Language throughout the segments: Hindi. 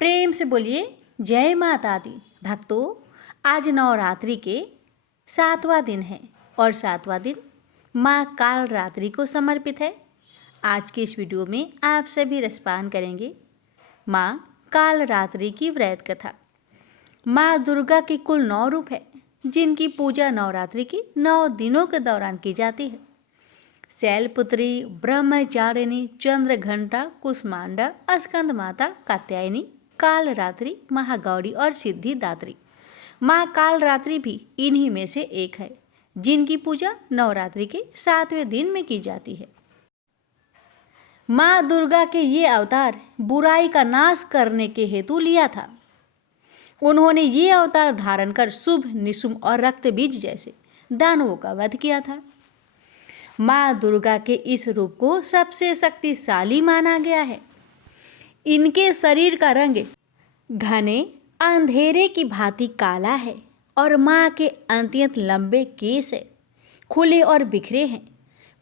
प्रेम से बोलिए जय माता दी। भक्तों, आज नवरात्रि के 7वां दिन है और 7वां दिन माँ कालरात्रि को समर्पित है। आज की इस वीडियो में आप सभी रसपान करेंगे माँ कालरात्रि की व्रत कथा। माँ दुर्गा के कुल 9 रूप है जिनकी पूजा नवरात्रि की 9 दिनों के दौरान की जाती है। शैलपुत्री, ब्रह्मचारिणी, चंद्रघंटा, कुष्मांडा, स्कंद माता, कात्यायनी, कालरात्रि, महागौरी और सिद्धिदात्री। माँ कालरात्रि भी इन्हीं में से एक है जिनकी पूजा नवरात्रि के 7वें दिन में की जाती है। माँ दुर्गा के ये अवतार बुराई का नाश करने के हेतु लिया था। उन्होंने ये अवतार धारण कर शुभ, निशुंभ और रक्त बीज जैसे दानवों का वध किया था। माँ दुर्गा के इस रूप को सबसे शक्तिशाली माना गया है। इनके शरीर का रंग घने अंधेरे की भांति काला है और माँ के अत्यंत लंबे केस है, खुले और बिखरे हैं।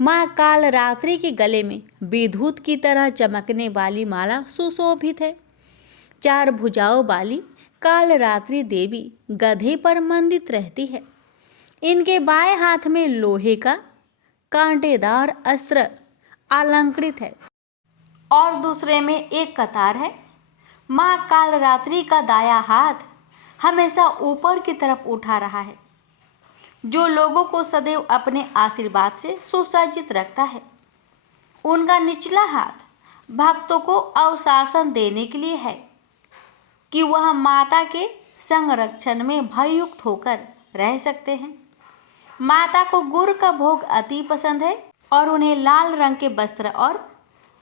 माँ कालरात्रि के गले में विद्युत की तरह चमकने वाली माला सुशोभित है। 4 भुजाओं वाली कालरात्रि देवी गधे पर मंडित रहती है। इनके बाएं हाथ में लोहे का कांटेदार अस्त्र अलंकृत है और दूसरे में एक कतार है। माँ कालरात्रि का दायां हाथ हमेशा ऊपर की तरफ उठा रहा है, जो लोगों को सदैव अपने आशीर्वाद से सुसज्जित रखता है। उनका निचला हाथ भक्तों को अवशासन देने के लिए है कि वह माता के संरक्षण में भययुक्त होकर रह सकते हैं। माता को गुड़ का भोग अति पसंद है और उन्हें लाल रंग के वस्त्र और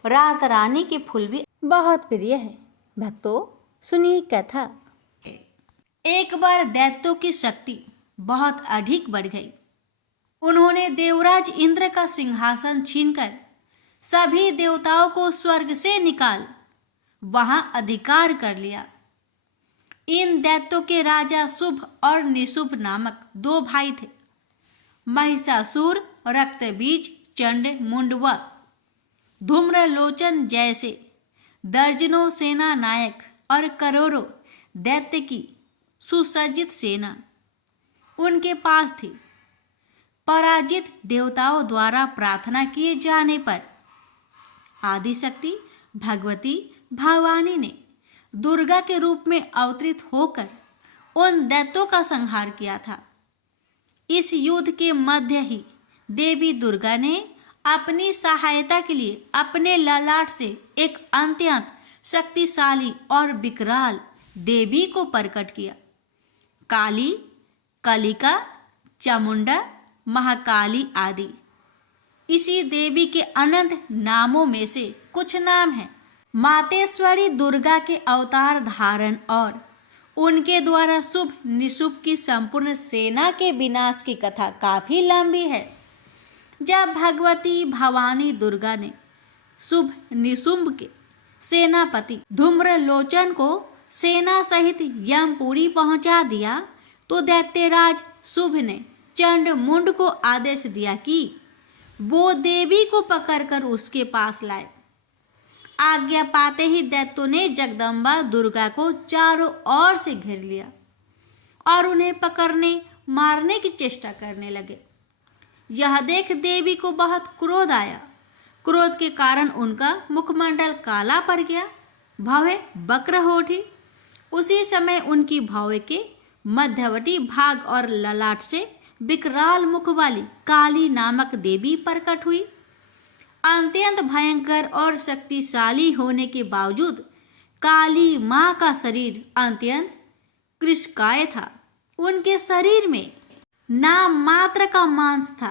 रात रानी के फूल भी बहुत प्रिय है। भक्तों, सुनिए कथा। एक बार दैत्यों की शक्ति बहुत अधिक बढ़ गई। उन्होंने देवराज इंद्र का सिंहासन छीनकर सभी देवताओं को स्वर्ग से निकाल वहां अधिकार कर लिया। इन दैत्यों के राजा शुभ और निशुंभ नामक 2 भाई थे। महिषासुर, रक्तबीज, चंड मुंड व धूम्रलोचन जैसे दर्जनों सेना नायक और करोड़ों दैत्य की सुसज्जित सेना उनके पास थी। पराजित देवताओं द्वारा प्रार्थना किए जाने पर आदिशक्ति भगवती भवानी ने दुर्गा के रूप में अवतरित होकर उन दैत्यों का संहार किया था। इस युद्ध के मध्य ही देवी दुर्गा ने अपनी सहायता के लिए अपने ललाट से एक अत्यंत शक्तिशाली और विकराल देवी को प्रकट किया। काली, कलिका, चामुंडा, महाकाली आदि इसी देवी के अनंत नामों में से कुछ नाम हैं। मातेश्वरी दुर्गा के अवतार धारण और उनके द्वारा शुभ निशुंभ की संपूर्ण सेना के विनाश की कथा काफी लंबी है। जब भगवती भवानी दुर्गा ने शुभ निशुंभ के सेनापति धूम्रलोचन को सेना सहित यमपुरी पहुंचा दिया तो दैत्यराज शुभ ने चंड मुंड को आदेश दिया कि वो देवी को पकड़कर उसके पास लाए। आज्ञा पाते ही दैत्यों ने जगदम्बा दुर्गा को चारों ओर से घेर लिया और उन्हें पकड़ने मारने की चेष्टा करने लगे। यह देख देवी को बहुत क्रोध आया। क्रोध के कारण उनका मुखमंडल काला पड़ गया, भवें वक्र हो उठी। उसी समय उनकी भवें के मध्यवर्ती भाग और ललाट से विकराल मुख वाली काली नामक देवी प्रकट हुई। अत्यंत भयंकर और शक्तिशाली होने के बावजूद काली माँ का शरीर अत्यंत कृशकाय था। उनके शरीर में नाम मात्र का मांस था,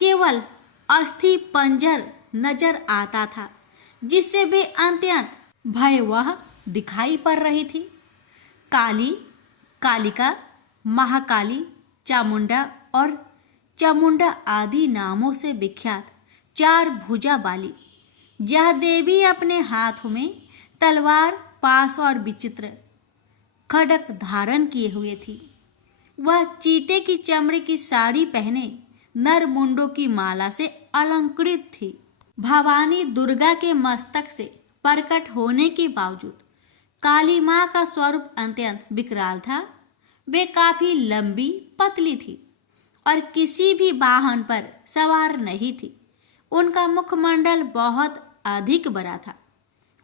केवल अस्थि पंजर नजर आता था, जिससे वे अत्यंत भयावह दिखाई पड़ रही थी। काली, कालिका, महाकाली, चामुंडा और चामुंडा आदि नामों से विख्यात 4 भुजा वाली यह देवी अपने हाथों में तलवार, पास और विचित्र खड्ग धारण किए हुए थी। वह चीते की चमड़े की साड़ी पहने नर मुंडों की माला से अलंकृत थी। भवानी दुर्गा के मस्तक से प्रकट होने के बावजूद काली माँ का स्वरूप अत्यंत विकराल था। वे काफी लंबी पतली थी और किसी भी वाहन पर सवार नहीं थी। उनका मुखमंडल बहुत अधिक बड़ा था।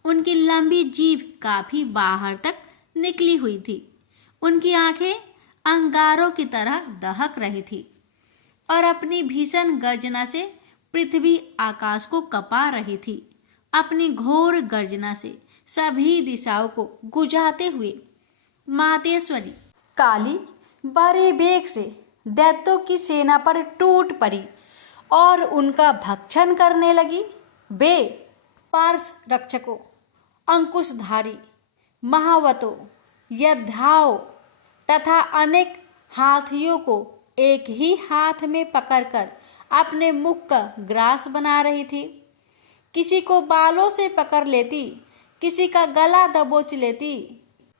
उनकी लंबी जीभ काफी बाहर तक निकली हुई थी। उनकी आंखें अंगारों की तरह दहक रही थी और अपनी भीषण गर्जना से पृथ्वी आकाश को कपा रही थी। अपनी घोर गर्जना से सभी दिशाओं को गुजारते हुए मातेश्वरी काली बड़े वेग से दैत्यों की सेना पर टूट पड़ी और उनका भक्षण करने लगी। वे पार्श रक्षकों, अंकुशधारी, महावतों, योद्धाओं तथा अनेक हाथियों को एक ही हाथ में पकड़कर अपने मुख का ग्रास बना रही थी। किसी को बालों से पकड़ लेती, किसी का गला दबोच लेती,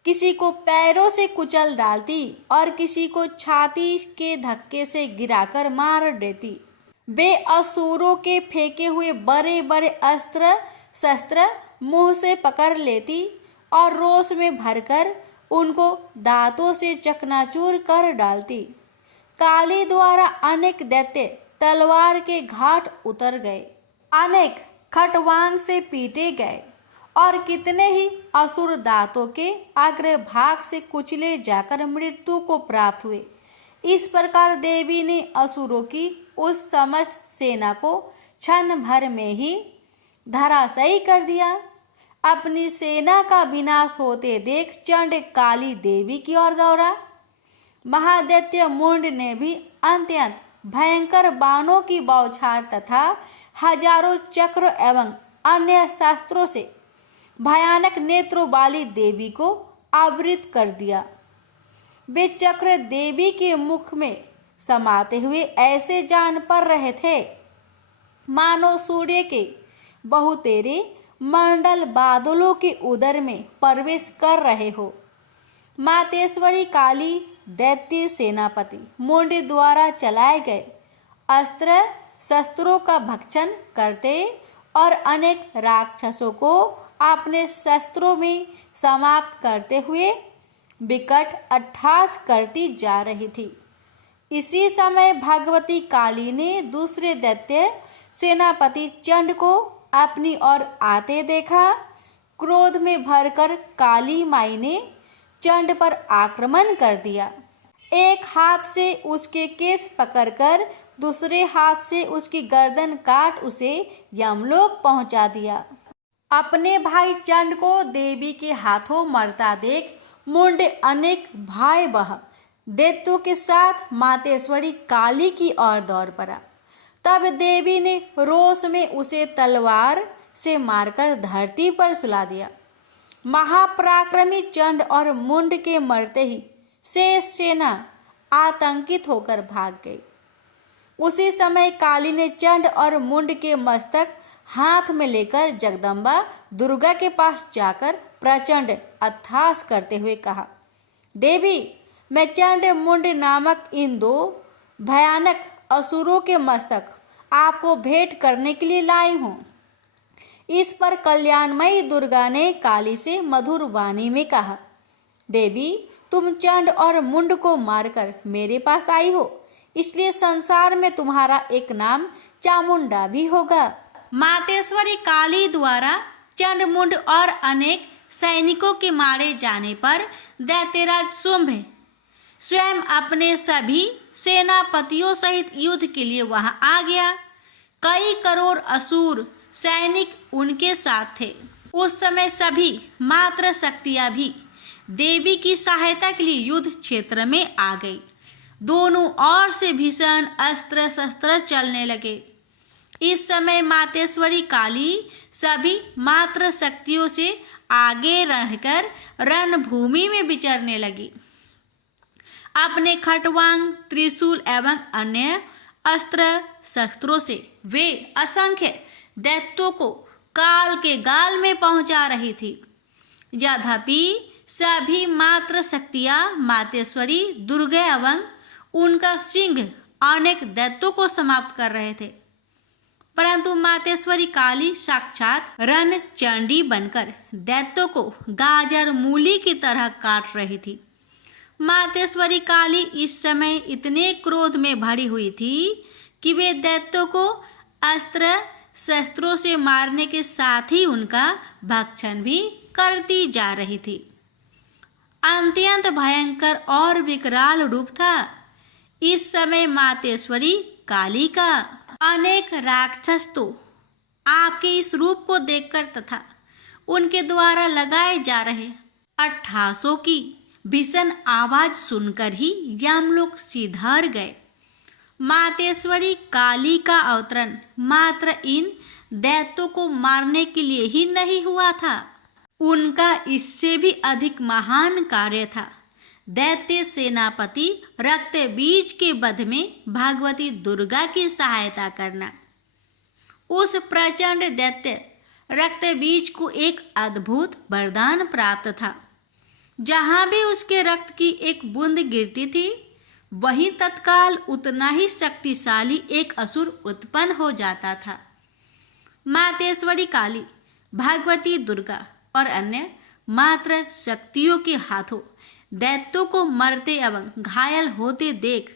किसी को पैरों से कुचल डालती और किसी को छाती के धक्के से गिराकर मार देती। वे असुरों के फेंके हुए बड़े बड़े अस्त्र शस्त्र मुंह से पकड़ लेती और रोष में भरकर उनको दांतों से चकनाचूर कर डालती। काली द्वारा अनेक दैत्य तलवार के घाट उतर गए, अनेक खटवांग से पीटे गए और कितने ही असुर दांतों के अग्रभाग से कुचले जाकर मृत्यु को प्राप्त हुए। इस प्रकार देवी ने असुरों की उस समस्त सेना को क्षण भर में ही धराशायी कर दिया। अपनी सेना का विनाश होते देख चंड काली देवी की ओर दौड़ा। महादैत्य मुंड ने भी अत्यंत भयंकर बाणों की बौछार तथा हजारों चक्र एवं अन्य शस्त्रों से भयानक नेत्रों वाली देवी को आवृत कर दिया। वे चक्र देवी के मुख में समाते हुए ऐसे जान पड़ रहे थे मानो सूर्य के बहुतेरे मंडल बादलों के उदर में प्रवेश कर रहे हो। मातेश्वरी काली दैत्य सेनापति मुंड द्वारा चलाए गए अस्त्र शस्त्रों का भक्षण करते और अनेक राक्षसों को अपने शस्त्रों में समाप्त करते हुए विकट अट्टहास करती जा रही थी। इसी समय भगवती काली ने दूसरे दैत्य सेनापति चंड को अपनी ओर आते देखा। क्रोध में भरकर काली माई ने चंड पर आक्रमण कर दिया। एक हाथ से उसके केस पकड़कर दूसरे हाथ से उसकी गर्दन काट उसे यमलोक पहुंचा दिया। अपने भाई चंड को देवी के हाथों मरता देख मुंड अनेक भयावह दैत्यों के साथ मातेश्वरी काली की ओर दौड़ पड़ा। तब देवी ने रोष में उसे तलवार से मारकर धरती पर सुला दिया। महापराक्रमी चंड और मुंड के मरते ही शेष सेना आतंकित होकर भाग गई। उसी समय काली ने चंड और मुंड के मस्तक हाथ में लेकर जगदम्बा दुर्गा के पास जाकर प्रचंड अट्टहास करते हुए कहा, देवी, मैं चंड मुंड नामक इन दो भयानक असुरों के मस्तक आपको भेंट करने के लिए लाई हूँ। इस पर कल्याणमयी दुर्गा ने काली से मधुर वाणी में कहा, देवी, तुम चंड और मुंड को मारकर मेरे पास आई हो, इसलिए संसार में तुम्हारा एक नाम चामुंडा भी होगा। मातेश्वरी काली द्वारा चंड मुंड और अनेक सैनिकों के मारे जाने पर दैत्यराज शुंभ स्वयं अपने सभी सेनापतियों सहित युद्ध के लिए वहां आ गया। कई करोड़ असुर सैनिक उनके साथ थे। उस समय सभी मात्र शक्तियां भी देवी की सहायता के लिए युद्ध क्षेत्र में आ गई। दोनों ओर से भीषण अस्त्र शस्त्र चलने लगे। इस समय मातेश्वरी काली सभी मात्र शक्तियों से आगे रहकर रणभूमि में विचरने लगी। अपने खटवांग, त्रिशूल एवं अन्य अस्त्र शस्त्रों से वे असंख्य दैत्यों को काल के गाल में पहुंचा रही थी। यद्यपि सभी मात्र शक्तियां मातेश्वरी दुर्गा एवं उनका सिंह अनेक दैत्यों को समाप्त कर रहे थे, परंतु मातेश्वरी काली साक्षात रण चंडी बनकर दैत्यों को गाजर मूली की तरह काट रही थी। मातेश्वरी काली इस समय इतने क्रोध में भरी हुई थी कि वे दैत्यों को अस्त्र शस्त्रों से मारने के साथ ही उनका भक्षण भी करती जा रही थी। अत्यंत भयंकर और विकराल रूप था इस समय मातेश्वरी काली का। अनेक राक्षस तो आपके इस रूप को देखकर तथा उनके द्वारा लगाए जा रहे अट्ठासों की भीषण आवाज सुनकर ही यमलोक सिधार गए। मातेश्वरी काली का अवतरण मात्र इन दैत्यों को मारने के लिए ही नहीं हुआ था, उनका इससे भी अधिक महान कार्य था। दैत्य सेनापति रक्तबीज के वध में भगवती दुर्गा की सहायता करना। उस प्रचंड दैत्य रक्तबीज को एक अद्भुत वरदान प्राप्त था। जहां भी उसके रक्त की एक बूंद गिरती थी वहीं तत्काल उतना ही शक्तिशाली एक असुर उत्पन्न हो जाता था। मातेश्वरी काली, भगवती दुर्गा और अन्य मात्र शक्तियों के हाथों दैत्यों को मरते एवं घायल होते देख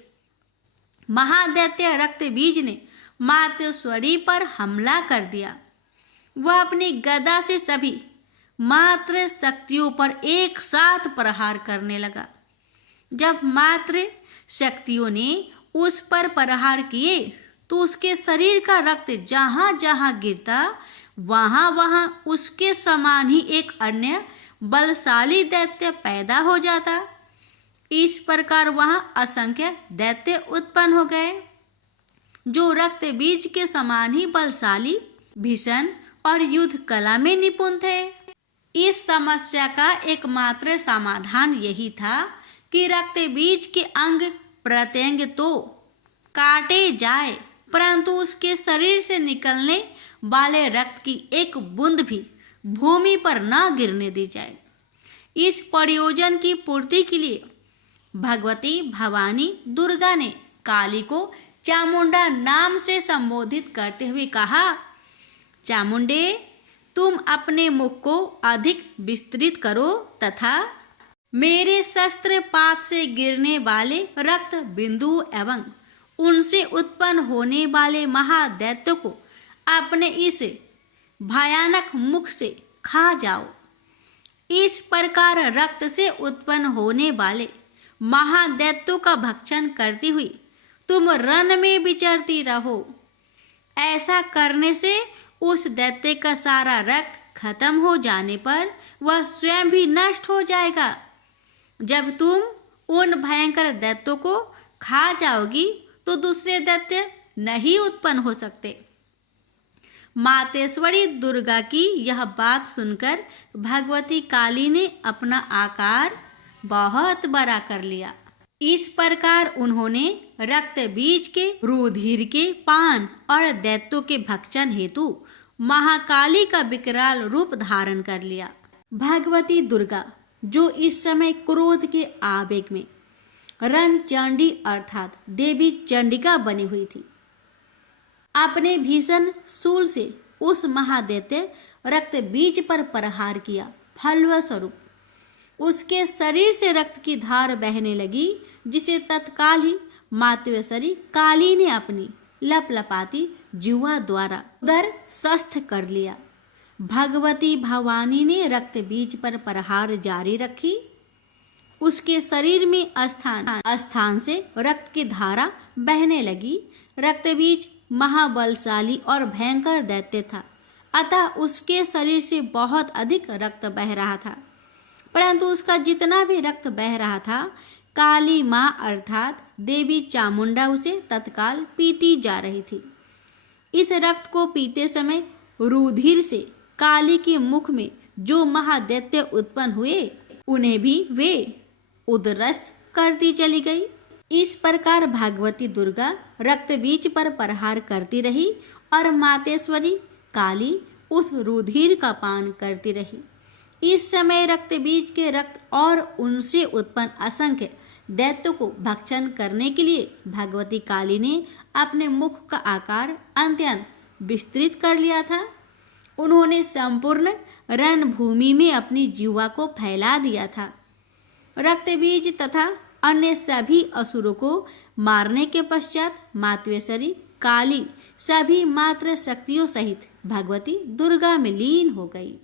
महादैत्य रक्तबीज ने मातेश्वरी पर हमला कर दिया। वह अपनी गदा से सभी मात्र शक्तियों पर एक साथ प्रहार करने लगा। जब मात्र शक्तियों ने उस पर प्रहार किए तो उसके शरीर का रक्त जहां जहां गिरता वहां वहां उसके समान ही एक अन्य बलशाली दैत्य पैदा हो जाता। इस प्रकार वहां असंख्य दैत्य उत्पन्न हो गए जो रक्त बीज के समान ही बलशाली, भीषण और युद्ध कला में निपुण थे। इस समस्या का एकमात्र समाधान यही था कि रक्त बीज के अंग प्रत्यंग तो काटे जाए परंतु उसके शरीर से निकलने वाले रक्त की एक बूंद भी भूमि पर न गिरने दी जाए। इस प्रयोजन की पूर्ति के लिए भगवती भवानी दुर्गा ने काली को चामुंडा नाम से संबोधित करते हुए कहा, चामुंडे, तुम अपने मुख को अधिक विस्तृत करो तथा मेरे शस्त्र पात से गिरने वाले रक्त बिंदु एवं उनसे उत्पन्न होने वाले महादैत्यों को अपने इस भयानक मुख से खा जाओ। इस प्रकार रक्त से उत्पन्न होने वाले महादैत्यों का भक्षण करती हुई तुम रण में विचरती रहो। ऐसा करने से उस दैत्य का सारा रक्त खत्म हो जाने पर वह स्वयं भी नष्ट हो जाएगा। जब तुम उन भयंकर दैत्यों को खा जाओगी तो दूसरे दैत्य नहीं उत्पन्न हो सकते। मातेश्वरी दुर्गा की यह बात सुनकर भगवती काली ने अपना आकार बहुत बड़ा कर लिया। इस प्रकार उन्होंने रक्त बीज के रुधिर के पान और दैत्यों के भक्षण हेतु महाकाली का विकराल रूप धारण कर लिया। भगवती दुर्गा जो इस समय क्रोध के आवेग में रणचंडी अर्थात देवी चंडिका बनी हुई थी, अपने भीषण शूल से उस महादैत्य रक्त बीज पर प्रहार किया। फलस्वरूप उसके शरीर से रक्त की धार बहने लगी, जिसे तत्काल ही मातेश्वरी काली ने अपनी लपलपाती जिह्वा द्वारा उदर स्वस्थ कर लिया। भगवती भवानी ने रक्त बीज पर प्रहार जारी रखी। उसके शरीर में स्थान से रक्त की धारा बहने लगी। रक्तबीज महाबलशाली और भयंकर दैत्य था, अतः उसके शरीर से बहुत अधिक रक्त बह रहा था। परंतु उसका जितना भी रक्त बह रहा था, काली माँ अर्थात देवी चामुंडा उसे तत्काल पीती जा रही थी। इस रक्त को पीते समय रुधिर से काली के मुख में जो महादैत्य उत्पन्न हुए, उन्हें भी वे उदरस्त करती चली गई। इस प्रकार भगवती दुर्गा रक्त बीज पर प्रहार करती रही और मातेश्वरी काली उस रुधिर का पान करती रही। इस समय रक्त बीज के रक्त और उनसे उत्पन्न असंख्य दैत्यों को भक्षण करने के लिए भगवती काली ने अपने मुख का आकार अत्यंत विस्तृत कर लिया था। उन्होंने संपूर्ण रणभूमि में अपनी जीवा को फैला दिया था। रक्तबीज तथा अन्य सभी असुरों को मारने के पश्चात मातवेश्वरी काली सभी मात्र शक्तियों सहित भगवती दुर्गा में लीन हो गई।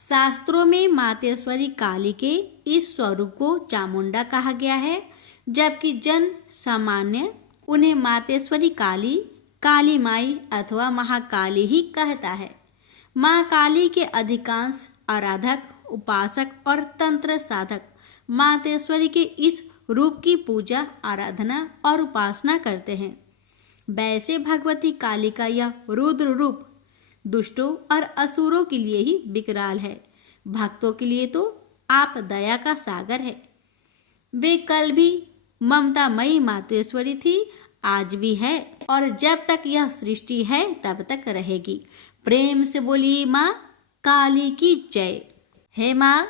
शास्त्रों में मातेश्वरी काली के इस स्वरूप को चामुंडा कहा गया है, जबकि जन सामान्य उन्हें मातेश्वरी काली, काली माई अथवा महाकाली ही कहता है। माँ काली के अधिकांश आराधक, उपासक और तंत्र साधक मातेश्वरी के इस रूप की पूजा, आराधना और उपासना करते हैं। वैसे भगवती काली का यह रुद्र रूप दुष्टों और असुरों के लिए ही विकराल है, भक्तों के लिए तो आप दया का सागर है। वे कल भी ममतामयी मातेश्वरी थी, आज भी है और जब तक यह सृष्टि है तब तक रहेगी। प्रेम से बोलिए माँ काली की जय। हे माँ,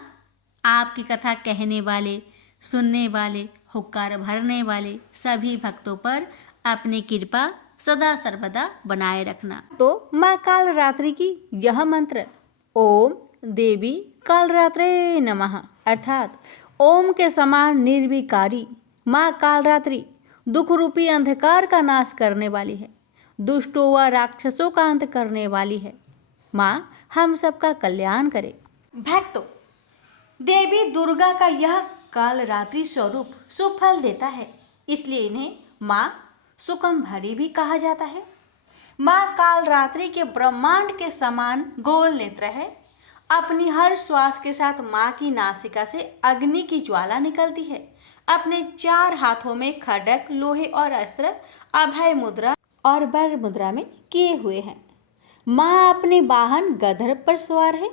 आपकी कथा कहने वाले, सुनने वाले, हुक्कार भरने वाले सभी भक्तों पर अपनी कृपा सदा सर्वदा बनाए रखना। तो माँ कालरात्रि की यह मंत्र ओम देवी कालरात्रे नमः अर्थात ओम के समान निर्विकारी माँ कालरात्रि दुख रूपी अंधकार का नाश करने वाली है, दुष्टों व राक्षसों का अंत करने वाली है। माँ हम सबका कल्याण करे। भक्तों, देवी दुर्गा का यह कालरात्रि स्वरूप सुफल देता है, इसलिए इन्हें माँ सुकंभरी भी कहा जाता है। माँ कालरात्रि के ब्रह्मांड के समान गोल नेत्र है। अपनी हर श्वास के साथ माँ की नासिका से अग्नि की ज्वाला निकलती है। अपने 4 हाथों में खड्ग, लोहे और अस्त्र अभय मुद्रा और वर मुद्रा में किए हुए हैं। माँ अपने वाहन गधर पर सवार है।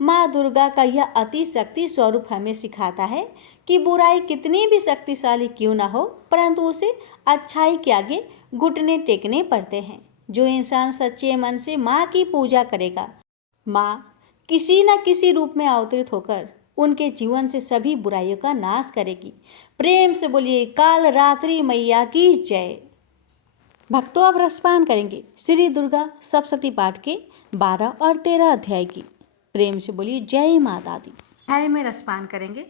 माँ दुर्गा का यह अति शक्ति स्वरूप हमें सिखाता है कि बुराई कितनी भी शक्तिशाली क्यों ना हो, परंतु उसे अच्छाई के आगे घुटने टेकने पड़ते हैं। जो इंसान सच्चे मन से माँ की पूजा करेगा, माँ किसी न किसी रूप में अवतरित होकर उनके जीवन से सभी बुराइयों का नाश करेगी। प्रेम से बोलिए कालरात्रि मैया की जय। भक्तों, अब रसपान करेंगे श्री दुर्गा सप्तशती पाठ के 12 और 13 अध्याय की। प्रेम से बोलिए जय माता दी। अध्याय में रसपान करेंगे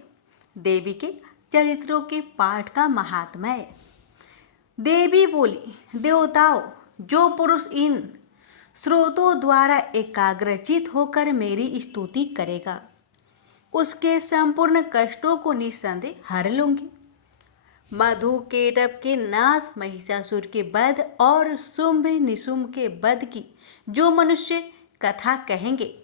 देवी के चरित्रों के पाठ का महात्म्य। देवी बोली, देवताओं, जो पुरुष इन स्रोतों द्वारा एकाग्रचित होकर मेरी स्तुति करेगा, उसके संपूर्ण कष्टों को निस्संदेह हर लूंगी। मधु केटभ के नाश, महिषासुर के वध और शुंभ निशुंभ के वध की जो मनुष्य कथा कहेंगे,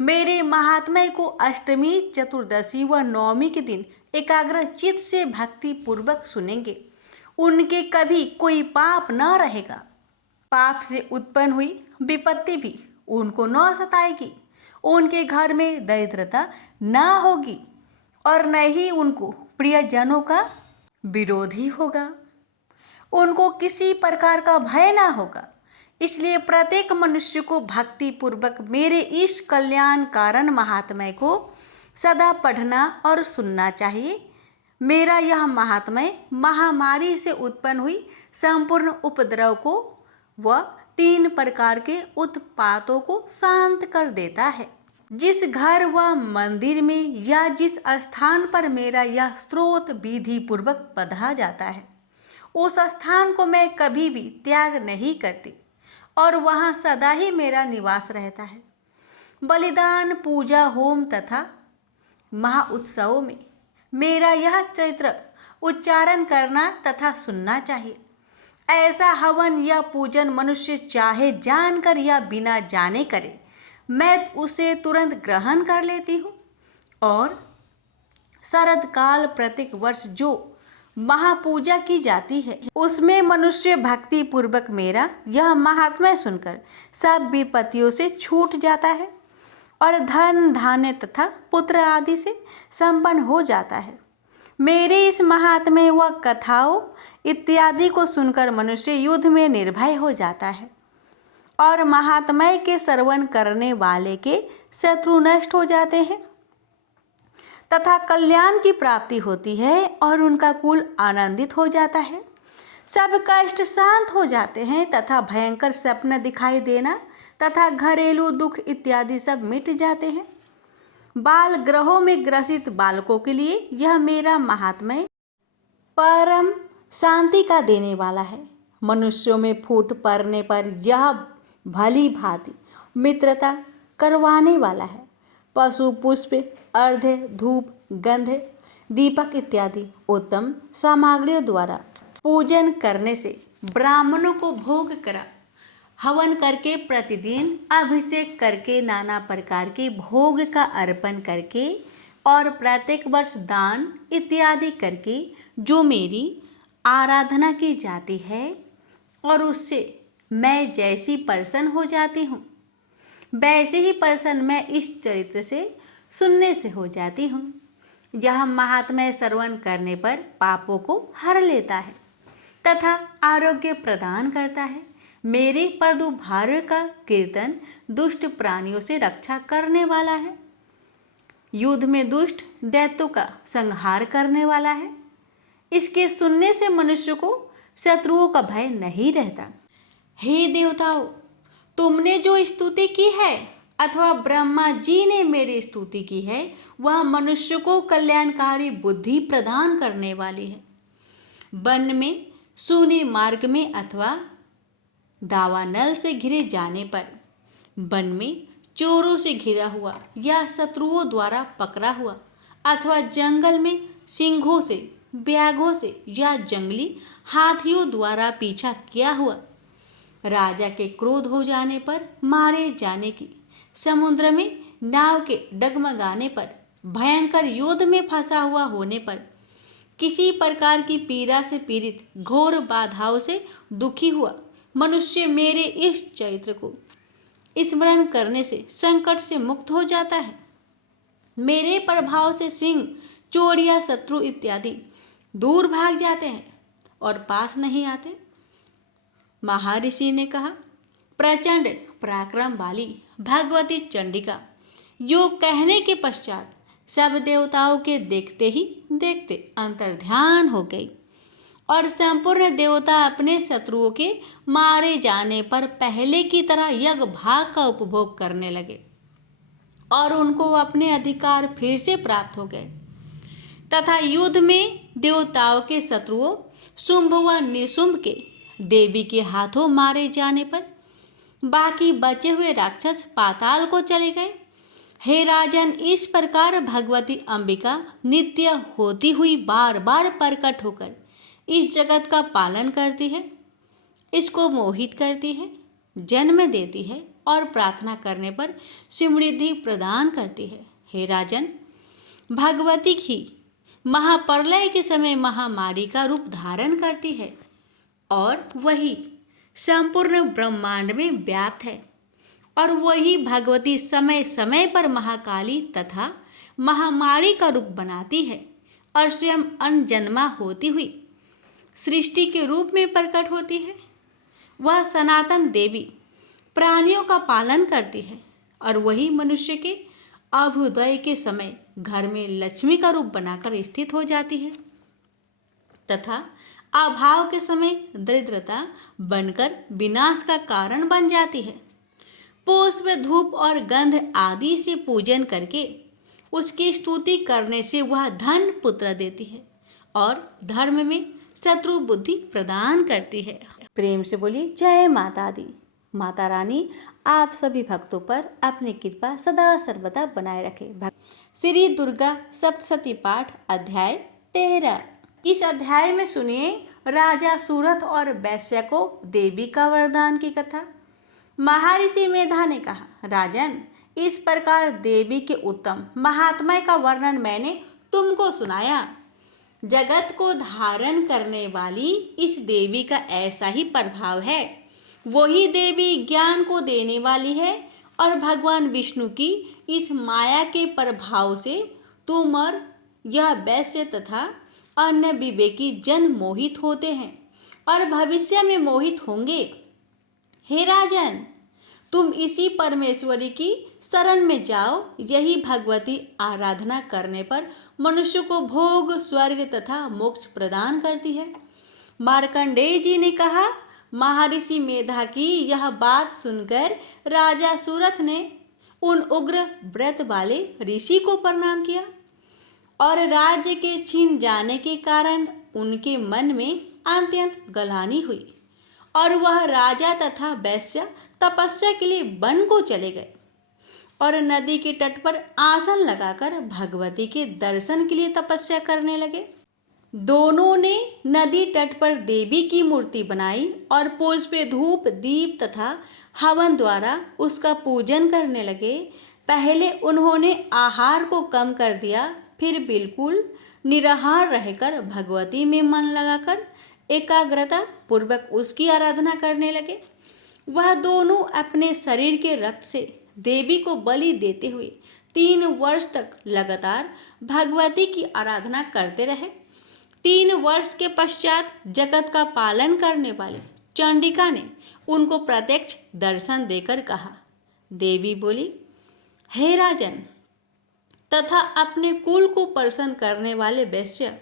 मेरे महात्म्य को अष्टमी, चतुर्दशी व नवमी के दिन एकाग्रचित से भक्ति पूर्वक सुनेंगे, उनके कभी कोई पाप न रहेगा। पाप से उत्पन्न हुई विपत्ति भी उनको न सताएगी। उनके घर में दरिद्रता न होगी और न ही उनको प्रियजनों का विरोधी होगा। उनको किसी प्रकार का भय ना होगा। इसलिए प्रत्येक मनुष्य को भक्ति पूर्वक मेरे इस कल्याण कारण महात्म्य को सदा पढ़ना और सुनना चाहिए। मेरा यह महात्म्य महामारी से उत्पन्न हुई संपूर्ण उपद्रव को व 3 प्रकार के उत्पातों को शांत कर देता है। जिस घर व मंदिर में या जिस स्थान पर मेरा यह स्रोत विधि पूर्वक पढ़ा जाता है, उस स्थान को मैं कभी भी त्याग नहीं करती और वहाँ सदा ही मेरा निवास रहता है। बलिदान, पूजा, होम तथा महाउत्सवों में मेरा यह चरित्र उच्चारण करना तथा सुनना चाहिए। ऐसा हवन या पूजन मनुष्य चाहे जानकर या बिना जाने करे, मैं उसे तुरंत ग्रहण कर लेती हूँ। और शरद काल प्रत्येक वर्ष जो महापूजा की जाती है, उसमें मनुष्य भक्ति पूर्वक मेरा यह महात्म्य सुनकर सब विपत्तियों से छूट जाता है और धन, धान्य तथा पुत्र आदि से संपन्न हो जाता है। मेरे इस महात्म्य व कथाओं इत्यादि को सुनकर मनुष्य युद्ध में निर्भय हो जाता है और महात्म्य के श्रवण करने वाले के शत्रु नष्ट हो जाते हैं तथा कल्याण की प्राप्ति होती है और उनका कुल आनंदित हो जाता है। सब कष्ट शांत हो जाते हैं तथा भयंकर स्वप्न दिखाई देना तथा घरेलू दुख इत्यादि सब मिट जाते हैं। बाल ग्रहों में ग्रसित बालकों के लिए यह मेरा महात्म्य परम शांति का देने वाला है। मनुष्यों में फूट पड़ने पर यह भली भांति मित्रता करवाने वाला है। पशु पुष्प अर्घ्य धूप गंध दीपक इत्यादि उत्तम सामग्रियों द्वारा पूजन करने से ब्राह्मणों को भोग करा हवन करके प्रतिदिन अभिषेक करके नाना प्रकार के भोग का अर्पण करके और प्रत्येक वर्ष दान इत्यादि करके जो मेरी आराधना की जाती है और उससे मैं जैसी प्रसन्न हो जाती हूँ वैसे ही प्रसन्न मैं इस चरित्र से सुनने से हो जाती हूँ। यह महात्म्य श्रवण करने पर पापों को हर लेता है तथा आरोग्य प्रदान करता है। मेरे पदुभार का कीर्तन दुष्ट प्राणियों से रक्षा करने वाला है। युद्ध में दुष्ट दैत्यों का संहार करने वाला है। इसके सुनने से मनुष्य को शत्रुओं का भय नहीं रहता। हे देवताओं, तुमने जो स्तुति की है अथवा ब्रह्मा जी ने मेरी स्तुति की है वह मनुष्य को कल्याणकारी बुद्धि प्रदान करने वाली है। वन में सूने मार्ग में अथवा दावानल से घिरे जाने पर, वन में चोरों से घिरा हुआ या शत्रुओं द्वारा पकड़ा हुआ अथवा जंगल में सिंहों से व्याघ्रों से या जंगली हाथियों द्वारा पीछा किया हुआ, राजा के क्रोध हो जाने पर मारे जाने की, समुद्र में नाव के डगमगाने पर, भयंकर युद्ध में फंसा हुआ होने पर, किसी प्रकार की पीड़ा से पीड़ित, घोर बाधाओं से दुखी हुआ मनुष्य मेरे इस चरित्र को स्मरण करने से संकट से मुक्त हो जाता है। मेरे प्रभाव से सिंह चोर शत्रु इत्यादि दूर भाग जाते हैं और पास नहीं आते। महर्षि ने कहा, प्रचंड पराक्रम वाली भगवती चंडिका योग कहने के पश्चात सब देवताओं के देखते ही देखते अंतर्ध्यान हो गई और संपूर्ण देवता अपने शत्रुओं के मारे जाने पर पहले की तरह यज्ञ भाग का उपभोग करने लगे और उनको अपने अधिकार फिर से प्राप्त हो गए तथा युद्ध में देवताओं के शत्रुओं शुंभ व निशुंभ के देवी के हाथों मारे जाने पर बाकी बचे हुए राक्षस पाताल को चले गए। हे राजन, इस प्रकार भगवती अंबिका नित्य होती हुई बार बार प्रकट होकर इस जगत का पालन करती है, इसको मोहित करती है, जन्म देती है और प्रार्थना करने पर समृद्धि प्रदान करती है। हे राजन, भगवती ही महाप्रलय के समय महामारी का रूप धारण करती है और वही संपूर्ण ब्रह्मांड में व्याप्त है और वही भगवती समय समय पर महाकाली तथा महामारी का रूप बनाती है और स्वयं अनजन्मा होती हुई सृष्टि के रूप में प्रकट होती है। वह सनातन देवी प्राणियों का पालन करती है और वही मनुष्य के अभ्युदय के समय घर में लक्ष्मी का रूप बनाकर स्थित हो जाती है तथा अभाव के समय दरिद्रता बनकर विनाश का कारण बन जाती है। पुष्प धूप और गंध आदि से पूजन करके उसकी स्तुति करने से वह धन पुत्र देती है और धर्म में शत्रु बुद्धि प्रदान करती है। प्रेम से बोलिए जय माता दी। माता रानी आप सभी भक्तों पर अपनी कृपा सदा सर्वदा बनाए रखे। श्री दुर्गा सप्तशती पाठ अध्याय 13। इस अध्याय में सुनिए राजा सूरथ और वैश्य को देवी का वरदान की कथा। महर्षि मेधा ने कहा, राजन, इस प्रकार देवी के उत्तम महात्म्य का वर्णन मैंने तुमको सुनाया। जगत को धारण करने वाली इस देवी का ऐसा ही प्रभाव है। वही देवी ज्ञान को देने वाली है और भगवान विष्णु की इस माया के प्रभाव से तुम और यह वैश्य तथा अन्य विवेकी जन मोहित होते हैं और भविष्य में मोहित होंगे। हे राजन, तुम इसी परमेश्वरी की शरण में जाओ। यही भगवती आराधना करने पर मनुष्य को भोग, स्वर्ग तथा मोक्ष प्रदान करती है। मार्कंडेय जी ने कहा। महर्षि मेधा की यह बात सुनकर राजा सूरथ ने उन उग्र व्रत वाले ऋषि को प्रणाम किया और राज्य के छीन जाने के कारण उनके मन में अत्यंत ग्लानि हुई और वह राजा तथा वैश्य तपस्या के लिए वन को चले गए और नदी के तट पर आसन लगाकर भगवती के दर्शन के लिए तपस्या करने लगे। दोनों ने नदी तट पर देवी की मूर्ति बनाई और पुष्प धूप दीप तथा हवन द्वारा उसका पूजन करने लगे। पहले उन्होंने आहार को कम कर दिया, फिर बिल्कुल निराहार रहकर भगवती में मन लगाकर एकाग्रता पूर्वक उसकी आराधना करने लगे। वह दोनों अपने शरीर के रक्त से देवी को बलि देते हुए 3 वर्ष तक लगातार भगवती की आराधना करते रहे। 3 वर्ष के पश्चात जगत का पालन करने वाले चंडिका ने उनको प्रत्यक्ष दर्शन देकर कहा। देवी बोली, हे राजन तथा अपने कुल को प्रसन्न करने वाले वैश्य,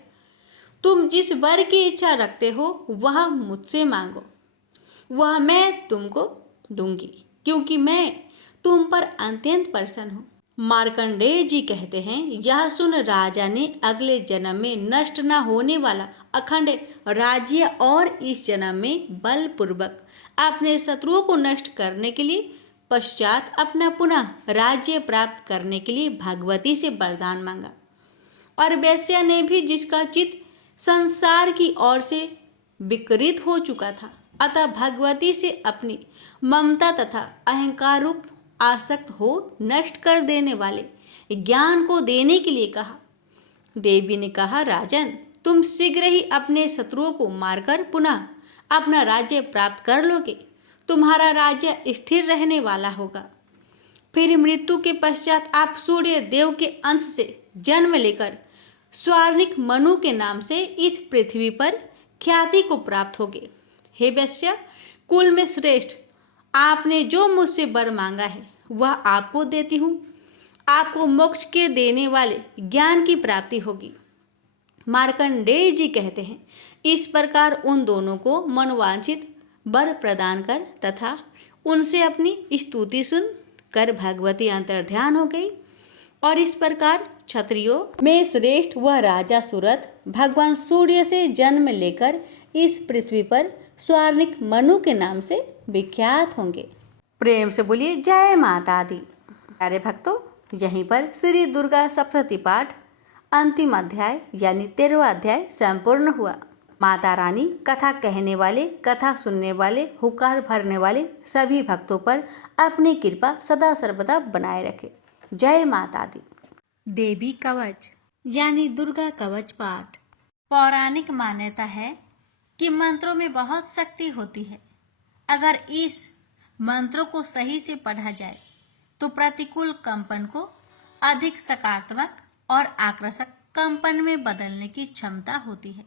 तुम जिस वर की इच्छा रखते हो वह मुझसे मांगो, वह मैं तुमको दूंगी, क्योंकि मैं तुम पर अत्यंत प्रसन्न हूँ। मार्कंडेय जी कहते हैं, यह सुन राजा ने अगले जन्म में नष्ट न होने वाला अखंड राज्य और इस जन्म में बलपूर्वक अपने शत्रुओं को नष्ट करने के लिए पश्चात अपना पुनः राज्य प्राप्त करने के लिए भगवती से वरदान मांगा। और वैश्य ने भी, जिसका चित्त संसार की ओर से विकृत हो चुका था, अतः भगवती से अपनी ममता तथा अहंकार रूप आसक्त हो नष्ट कर देने वाले ज्ञान को देने के लिए कहा। देवी ने कहा, राजन तुम शीघ्र ही अपने शत्रुओं को मारकर पुनः अपना राज्य प्राप्त कर लोगे, तुम्हारा राज्य स्थिर रहने वाला होगा। फिर मृत्यु के पश्चात आप सूर्य देव के अंश से जन्म लेकर स्वर्णिक मनु के नाम से इस पृथ्वी पर ख्याति को प्राप्त होगे। हे वैश्य, कुल में श्रेष्ठ, आपने जो मुझसे वर मांगा है वह आपको देती हूँ। आपको मोक्ष के देने वाले ज्ञान की प्राप्ति होगी। मार्कंडेय जी कहते हैं, इस प्रकार उन दोनों को मनोवांछित वर प्रदान कर तथा उनसे अपनी स्तुति सुन कर भगवती अंतर्ध्यान हो गई। और इस प्रकार क्षत्रियों में श्रेष्ठ वह राजा सूरथ भगवान सूर्य से जन्म लेकर इस पृथ्वी पर स्वर्णिक मनु के नाम से विख्यात होंगे। प्रेम से बोलिए जय माता दी। प्यारे भक्तों, यहीं पर श्री दुर्गा सप्तशती पाठ अंतिम अध्याय यानी 13वां अध्याय संपूर्ण हुआ। माता रानी कथा कहने वाले, कथा सुनने वाले, हुकार भरने वाले सभी भक्तों पर अपनी कृपा सदा सर्वदा बनाए रखे। जय माता दी। देवी कवच यानी दुर्गा कवच पाठ। पौराणिक मान्यता है कि मंत्रों में बहुत शक्ति होती है। अगर इस मंत्रों को सही से पढ़ा जाए तो प्रतिकूल कंपन को अधिक सकारात्मक और आकर्षक कंपन में बदलने की क्षमता होती है।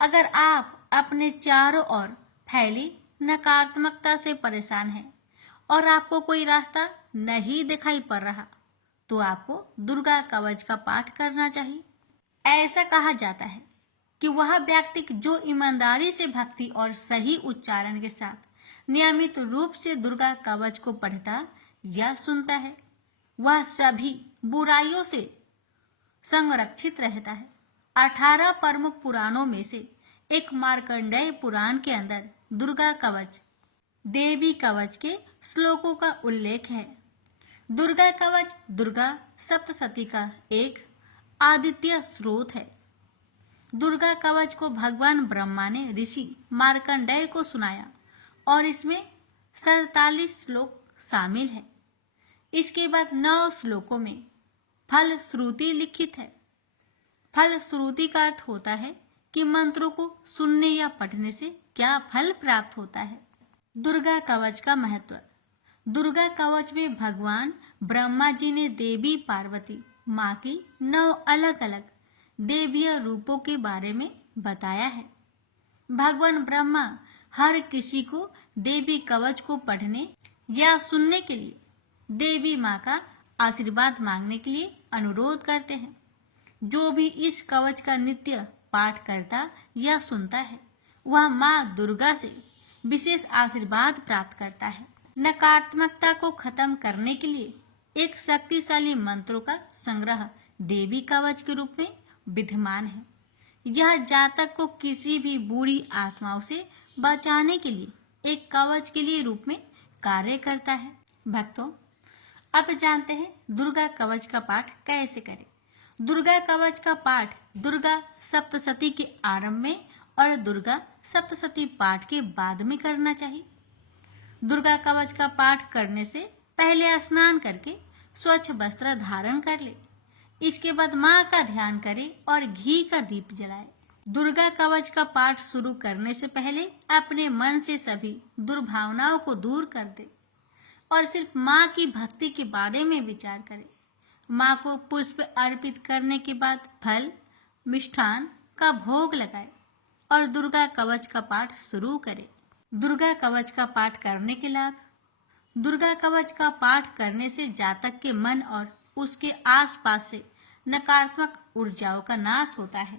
अगर आप अपने चारों ओर फैली नकारात्मकता से परेशान हैं और आपको कोई रास्ता नहीं दिखाई पड़ रहा, तो आपको दुर्गा कवच का पाठ करना चाहिए। ऐसा कहा जाता है कि वह व्यक्ति जो ईमानदारी से भक्ति और सही उच्चारण के साथ नियमित रूप से दुर्गा कवच को पढ़ता या सुनता है, वह सभी बुराइयों से संरक्षित रहता है। 18 प्रमुख पुराणों में से एक मार्कंडेय पुराण के अंदर दुर्गा कवच, देवी कवच के श्लोकों का उल्लेख है। दुर्गा कवच दुर्गा सप्तशती का एक आदित्य स्रोत है। दुर्गा कवच को भगवान ब्रह्मा ने ऋषि मार्कंडेय को सुनाया और इसमें 47 श्लोक शामिल हैं। इसके बाद 9 श्लोकों में फल श्रुति लिखित है। फल श्रुति का अर्थ होता है कि मंत्रों को सुनने या पढ़ने से क्या फल प्राप्त होता है। दुर्गा कवच का महत्व। दुर्गा कवच में भगवान ब्रह्मा जी ने देवी पार्वती माँ की 9 अलग अलग देवीय रूपों के बारे में बताया है। भगवान ब्रह्मा हर किसी को देवी कवच को पढ़ने या सुनने के लिए देवी माँ का आशीर्वाद मांगने के लिए अनुरोध करते हैं। जो भी इस कवच का नित्य पाठ करता या सुनता है, वह माँ दुर्गा से विशेष आशीर्वाद प्राप्त करता है। नकारात्मकता को खत्म करने के लिए एक शक्तिशाली मंत्रों का संग्रह देवी कवच के रूप में विद्यमान है। यह जातक को किसी भी बुरी आत्माओं से बचाने के लिए एक कवच के लिए रूप में कार्य करता है। भक्तों, अब जानते हैं दुर्गा कवच का पाठ कैसे करें। दुर्गा कवच का पाठ दुर्गा सप्तशती के आरंभ में और दुर्गा सप्तशती पाठ के बाद में करना चाहिए। दुर्गा कवच का पाठ करने से पहले स्नान करके स्वच्छ वस्त्र धारण कर ले। इसके बाद माँ का ध्यान करें और घी का दीप जलाएं। दुर्गा कवच का पाठ शुरू करने से पहले अपने मन से सभी दुर्भावनाओं को दूर कर दे और सिर्फ माँ की भक्ति के बारे में विचार करें। माँ को पुष्प अर्पित करने के बाद फल मिष्ठान का भोग लगाए और दुर्गा कवच का पाठ शुरू करें। दुर्गा कवच का पाठ करने के लाभ। दुर्गा कवच का पाठ करने से जातक के मन और उसके आसपास से नकारात्मक ऊर्जाओं का नाश होता है।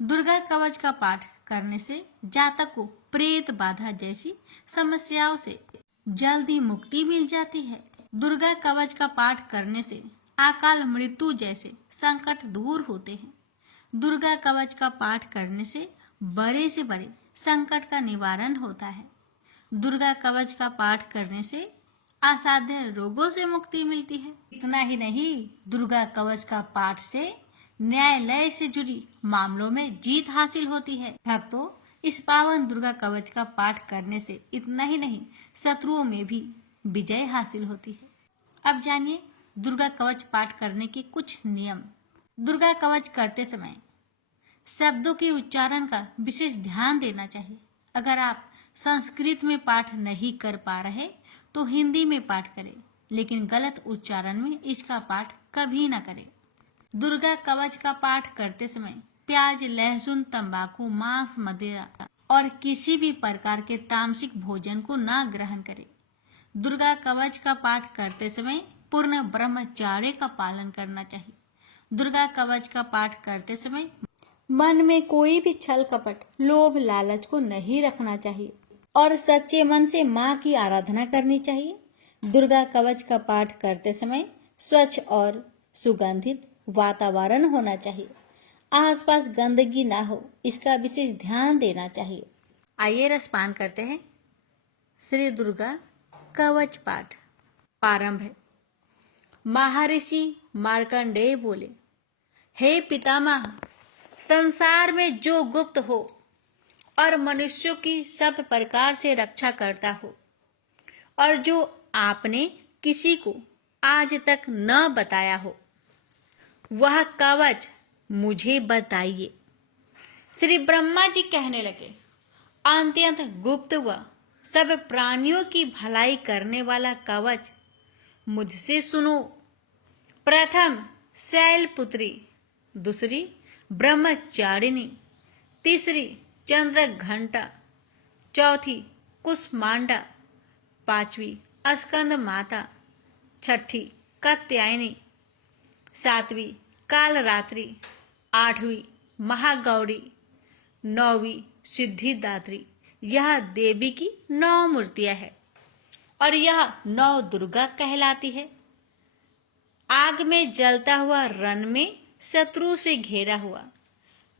दुर्गा कवच का पाठ करने से जातक को प्रेत बाधा जैसी समस्याओं से जल्दी मुक्ति मिल जाती है। दुर्गा कवच का पाठ करने से अकाल मृत्यु जैसे संकट दूर होते हैं। दुर्गा कवच का पाठ करने से बड़े से बड़े संकट का निवारण होता है। दुर्गा कवच का पाठ करने से असाध्य रोगों से मुक्ति मिलती है। इतना ही नहीं, दुर्गा कवच का पाठ से न्यायालय से जुड़ी मामलों में जीत हासिल होती है। भक्तों, इस पावन दुर्गा कवच का पाठ करने से इतना ही नहीं, शत्रुओं में भी विजय हासिल होती है। अब जानिए दुर्गा कवच पाठ करने के कुछ नियम। दुर्गा कवच करते समय शब्दों के उच्चारण का विशेष ध्यान देना चाहिए। अगर आप संस्कृत में पाठ नहीं कर पा रहे तो हिंदी में पाठ करें, लेकिन गलत उच्चारण में इसका पाठ कभी न करें। दुर्गा कवच का पाठ करते समय प्याज, लहसुन, तंबाकू, मांस, मदिरा और किसी भी प्रकार के तामसिक भोजन को ना ग्रहण करें। दुर्गा कवच का पाठ करते समय पूर्ण ब्रह्मचर्य का पालन करना चाहिए। दुर्गा कवच का पाठ करते समय मन में कोई भी छल कपट, लोभ, लालच को नहीं रखना चाहिए और सच्चे मन से माँ की आराधना करनी चाहिए। दुर्गा कवच का पाठ करते समय स्वच्छ और सुगंधित वातावरण होना चाहिए। आसपास गंदगी ना हो, इसका विशेष ध्यान देना चाहिए। आइए रसपान करते हैं। श्री दुर्गा कवच पाठ प्रारंभ है। महर्षि मार्कंडेय बोले, हे पितामह, संसार में जो गुप्त हो और मनुष्यों की सब प्रकार से रक्षा करता हो और जो आपने किसी को आज तक न बताया हो, वह कवच मुझे बताइए। श्री ब्रह्मा जी कहने लगे, अत्यंत गुप्त व सब प्राणियों की भलाई करने वाला कवच मुझसे सुनो। प्रथम शैलपुत्री, दूसरी ब्रह्मचारिणी, तीसरी चंद्र घंटा, चौथी कुष्मांडा, पांचवी स्कंद माता, छठी कात्यायनी, सातवीं कालरात्रि, आठवीं महागौरी, नौवीं सिद्धिदात्री। यह देवी की 9 मूर्तियां हैं और यह 9 दुर्गा कहलाती है। आग में जलता हुआ रण में शत्रु से घेरा हुआ,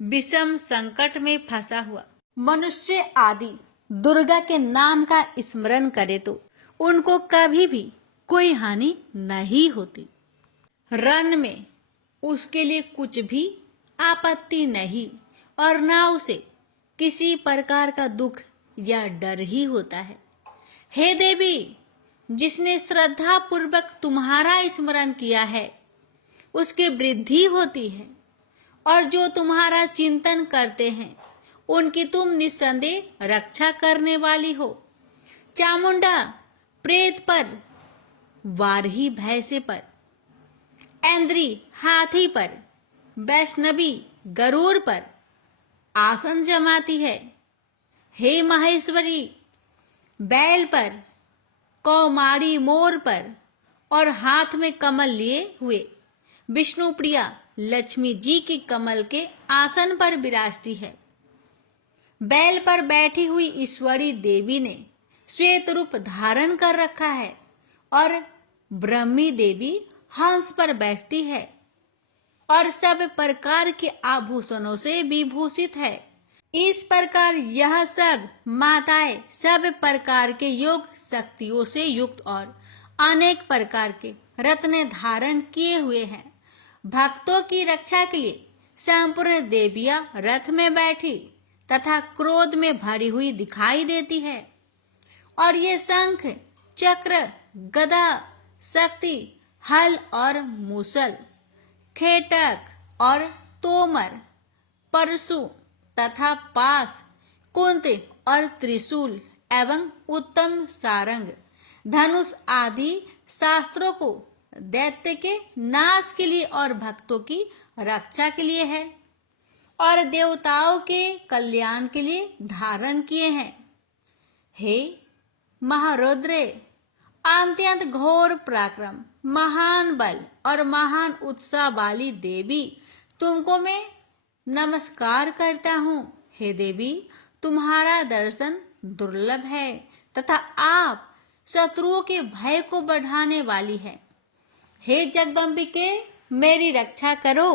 विषम संकट में फंसा हुआ मनुष्य आदि दुर्गा के नाम का स्मरण करे तो उनको कभी भी कोई हानि नहीं होती। रण में उसके लिए कुछ भी आपत्ति नहीं और ना उसे किसी प्रकार का दुख या डर ही होता है। हे देवी, जिसने श्रद्धा पूर्वक तुम्हारा स्मरण किया है उसकी वृद्धि होती है और जो तुम्हारा चिंतन करते हैं उनकी तुम निस्संदेह रक्षा करने वाली हो। चामुंडा प्रेत पर, वारही भैंसे पर, ऐन्द्री हाथी पर, वैष्णवी गरुड़ पर आसन जमाती है। हे महेश्वरी बैल पर, कौमारी मोर पर और हाथ में कमल लिए हुए विष्णु प्रिया लक्ष्मी जी की कमल के आसन पर विराजती है। बैल पर बैठी हुई ईश्वरी देवी ने श्वेत रूप धारण कर रखा है और ब्रह्मी देवी हंस पर बैठती है और सब प्रकार के आभूषणों से विभूषित है। इस प्रकार यह सब माताएं सब प्रकार के योग शक्तियों से युक्त और अनेक प्रकार के रत्न धारण किए हुए हैं। भक्तों की रक्षा के लिए संपूर्ण देवियां रथ में बैठी तथा क्रोध में भरी हुई दिखाई देती है और ये शंख, चक्र, गदा, शक्ति, हल और मूसल, खेटक और तोमर, परशु तथा पास, कुंती और त्रिशूल एवं उत्तम सारंग, धनुष आदि शास्त्रों को दैत्य के नाश के लिए और भक्तों की रक्षा के लिए है और देवताओं के कल्याण के लिए धारण किए हैं। हे महारुद्रे, अत्यंत घोर पराक्रम, महान बल और महान उत्साह वाली देवी, तुमको मैं नमस्कार करता हूँ। हे देवी, तुम्हारा दर्शन दुर्लभ है तथा आप शत्रुओं के भय को बढ़ाने वाली है। हे जगदम्बिके, मेरी रक्षा करो।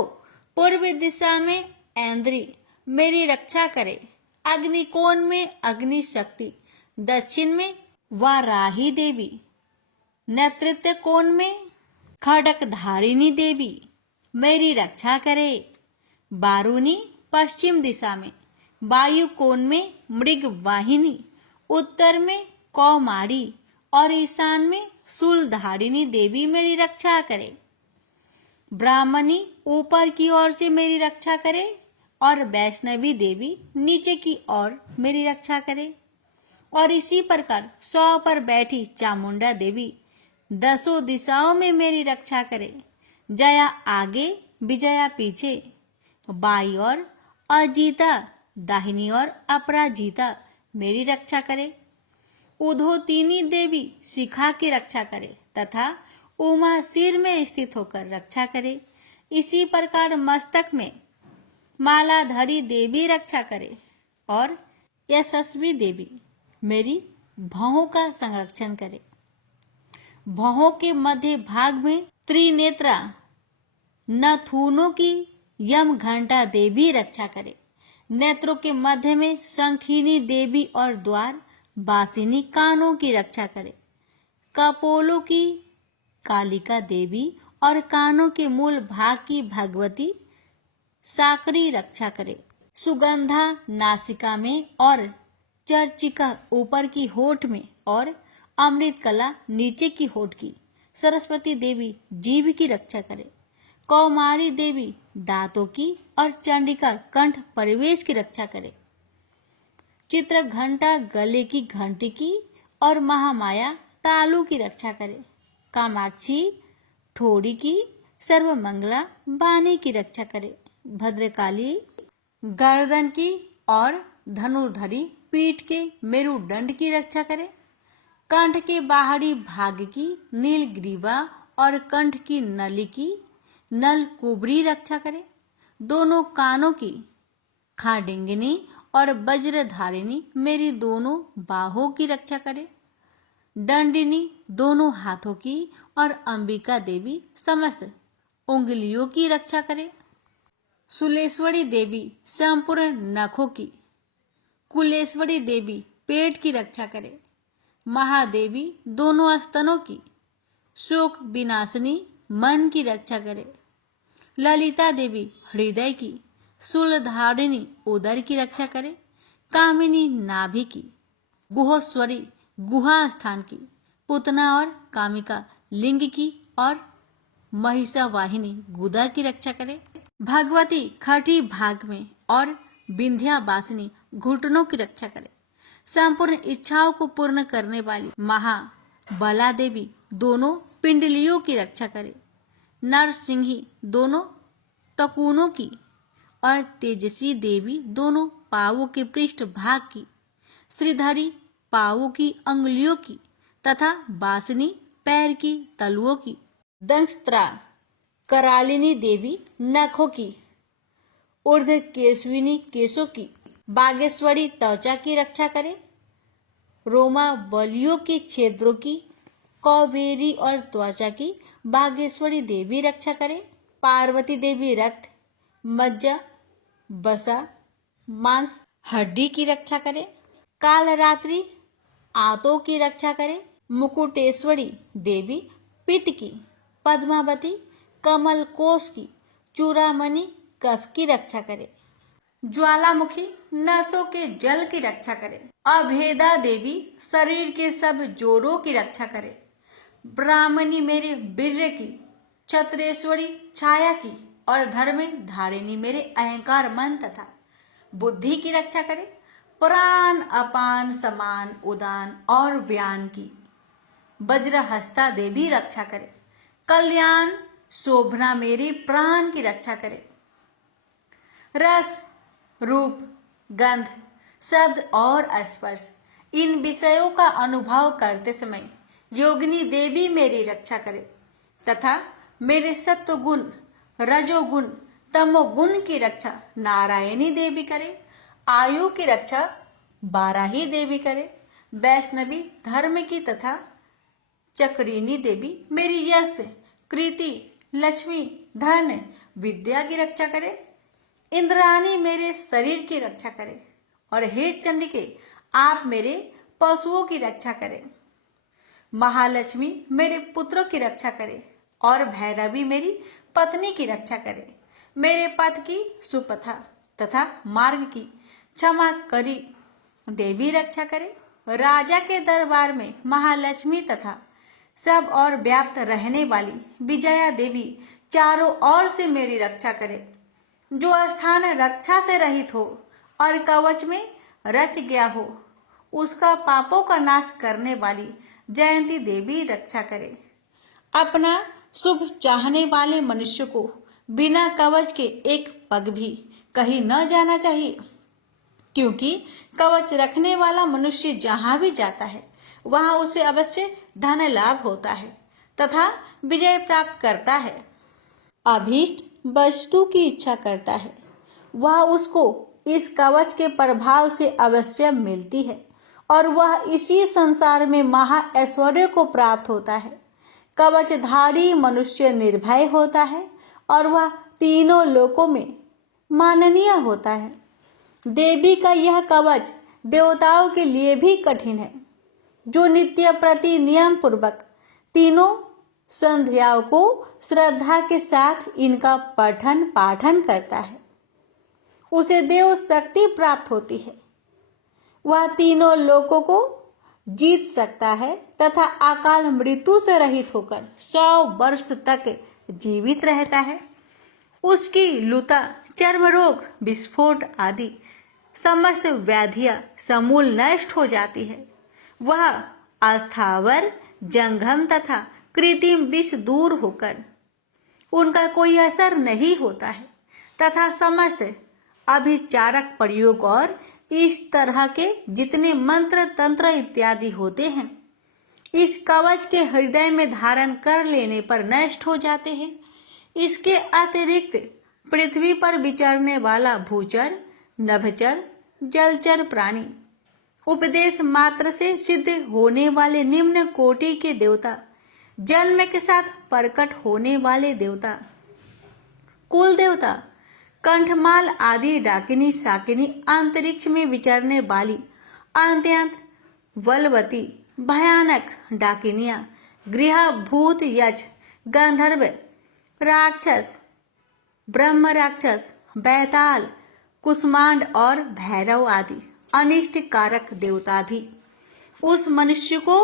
पूर्व दिशा में ऐन्द्री मेरी रक्षा करे। अग्निकोण में अग्नि शक्ति, दक्षिण में वाराही देवी, नेतृत्व कोण में खड़क धारिणी देवी मेरी रक्षा करे। बारूनी पश्चिम दिशा में, वायु कोण में मृग वाहिनी, उत्तर में कौमारी और ईशान में शूलधारिणी देवी मेरी रक्षा करे। ब्राह्मणी ऊपर की ओर से मेरी रक्षा करे और वैष्णवी देवी नीचे की ओर मेरी रक्षा करे। और इसी प्रकार 100 पर बैठी चामुंडा देवी 10 दिशाओं में मेरी रक्षा करे। जया आगे, विजया पीछे, बाई और अजीता, दाहिनी और अपराजिता मेरी रक्षा करे। उधोतिनी देवी शिखा की रक्षा करे तथा उमा सिर में स्थित होकर रक्षा करे। इसी प्रकार मस्तक में मालाधरी देवी रक्षा करे और यशस्वी देवी मेरी भौहों का संरक्षण करे। भौहों के मध्य भाग में त्रिनेत्रा नथुनों की यम घंटा देवी रक्षा करे। नेत्रों के मध्य में शंखिनी देवी और द्वार बासिनी कानों की रक्षा करे। कपोलों की कालिका देवी और कानों के मूल भाग की भगवती साकरी रक्षा करे। सुगंधा नासिका में और चर्चिका ऊपर की होठ में और अमृत कला नीचे की होठ की सरस्वती देवी जीभ की रक्षा करे। कौमारी देवी दांतों की और चंडिका कंठ परिवेश की रक्षा करे। चित्र घंटा गले की घंटी की और महामाया तालू की रक्षा करे। कामाक्षी ठोड़ी की, सर्वमंगला बानी की रक्षा करे। भद्रकाली गर्दन की और धनुर्धरी पीठ के मेरुदंड की रक्षा करे। कंठ के बाहरी भाग की नीलग्रीवा और कंठ की नली की नलकुबरी रक्षा करे। दोनों कानों की खाडिंगिनी और वज्रधारिणी मेरी दोनों बाहों की रक्षा करे। दंडिनी दोनों हाथों की और अंबिका देवी समस्त उंगलियों की रक्षा करे। शूलेश्वरी देवी संपूर्ण नखों की, कुलेश्वरी देवी पेट की रक्षा करे। महादेवी दोनों स्तनों की, शोक विनाशिनी मन की रक्षा करे। ललिता देवी हृदय की, शूलधारिणी उदर की रक्षा करे। कामिनी नाभि की, गुहोश्वरी गुहा स्थान की, पुतना और कामिका लिंग की और महिषावाहिनी गुदा की रक्षा करे। भगवती खटी भाग में और विंध्यावासिनी घुटनों की रक्षा करे। संपूर्ण इच्छाओं को पूर्ण करने वाली महाबला देवी दोनों पिंडलियों की रक्षा करे। नरसिंही दोनों टकुनों की और तेजसी देवी दोनों पावों के पृष्ठ भाग की, श्रीधरी पावों की अंगुलियों की तथा बासनी पैर की तलुओं की, दंष्ट्रा करालिनी देवी नखों की, ऊर्ध्व केशविनी केशों की, बागेश्वरी त्वचा की रक्षा करे। रोमावलियों की छिद्रों की, कौबेरी और त्वचा की बागेश्वरी देवी रक्षा करे। पार्वती देवी रक्त, मज्जा, बसा, मांस, हड्डी की रक्षा करे। कालरात्रि आंतों की रक्षा करे। मुकुटेश्वरी देवी पित्त की, पद्मावती कमल कोश की, चूड़ामणि कफ की रक्षा करे। ज्वालामुखी नसों के जल की रक्षा करे। अभेदा देवी शरीर के सब जोड़ों की रक्षा करे। ब्राह्मणी मेरे वीर्य की, छत्रेश्वरी छाया की और धर्म धारिणी मेरे अहंकार मन तथा बुद्धि की रक्षा करे। प्राण अपान समान उदान और व्यान की वज्रहस्ता देवी रक्षा करे। कल्याण शोभना मेरी प्राण की रक्षा करे। रस, रूप, गंध, शब्द और स्पर्श इन विषयों का अनुभव करते समय योगिनी देवी मेरी रक्षा करे तथा मेरे सत्वगुण, रजोगुण, तमोगुण की रक्षा नारायणी देवी करे। आयु की रक्षा बाराही देवी करे। वैष्णवी धर्म की तथा चक्रिनी देवी मेरी यश, कृति, लक्ष्मी, धन, विद्या की रक्षा करे। इंद्राणी मेरे शरीर की रक्षा करे और हे चंडिके आप मेरे पशुओं की रक्षा करें। महालक्ष्मी मेरे पुत्रों की रक्षा करे और भैरवी मेरी पत्नी की रक्षा करे। मेरे पथ की सुपथा तथा मार्ग की क्षमा करी देवी रक्षा करे। राजा के दरबार में महालक्ष्मी तथा सब और व्याप्त रहने वाली विजया देवी चारों ओर से मेरी रक्षा करे। जो स्थान रक्षा से रहित हो और कवच में रच गया हो उसका पापों का नाश करने वाली जयंती देवी रक्षा करे। अपना शुभ चाहने वाले मनुष्य को बिना कवच के एक पग भी कहीं न जाना चाहिए, क्योंकि कवच रखने वाला मनुष्य जहां भी जाता है वहां उसे अवश्य धन लाभ होता है तथा विजय प्राप्त करता है। अभीष्ट वस्तु की इच्छा करता है वह उसको इस कवच के प्रभाव से अवश्य मिलती है और वह इसी संसार में महा ऐश्वर्य को प्राप्त होता है। कवचधारी मनुष्य निर्भय होता है और वह तीनों लोकों में माननीय होता है। देवी का यह कवच देवताओं के लिए भी कठिन है। जो नित्य प्रति नियम पूर्वक तीनों संध्याओं को श्रद्धा के साथ इनका पठन पाठन करता है उसे देव शक्ति प्राप्त होती है। वह तीनों लोकों को जीत सकता है तथा अकाल मृत्यु से रहित होकर 100 वर्ष तक जीवित रहता है। उसकी लुता, चर्म रोग, विस्फोट आदि समस्त व्याधियां समूल नष्ट हो जाती है। वह अस्थावर, जंगम तथा कृत्रिम विष दूर होकर उनका कोई असर नहीं होता है तथा समस्त अभिचारक प्रयोग और इस तरह के जितने मंत्र तंत्र इत्यादि होते हैं इस कवच के हृदय में धारण कर लेने पर नष्ट हो जाते हैं। इसके अतिरिक्त पृथ्वी पर विचरने वाला भूचर, नभचर, जलचर प्राणी, उपदेश मात्र से सिद्ध होने वाले निम्न कोटि के देवता, जन्म के साथ प्रकट होने वाले देवता, कुल देवता, कंठमाल आदि डाकिनी शाकिनी, अंतरिक्ष में विचरने वाली अत्यंत बलवती भयानक डाकिनियां, गृह भूत, यक्ष, गंधर्व, राक्षस, ब्रह्म राक्षस, बैताल, कुष्मांड और भैरव आदि अनिष्ट कारक देवता भी उस मनुष्य को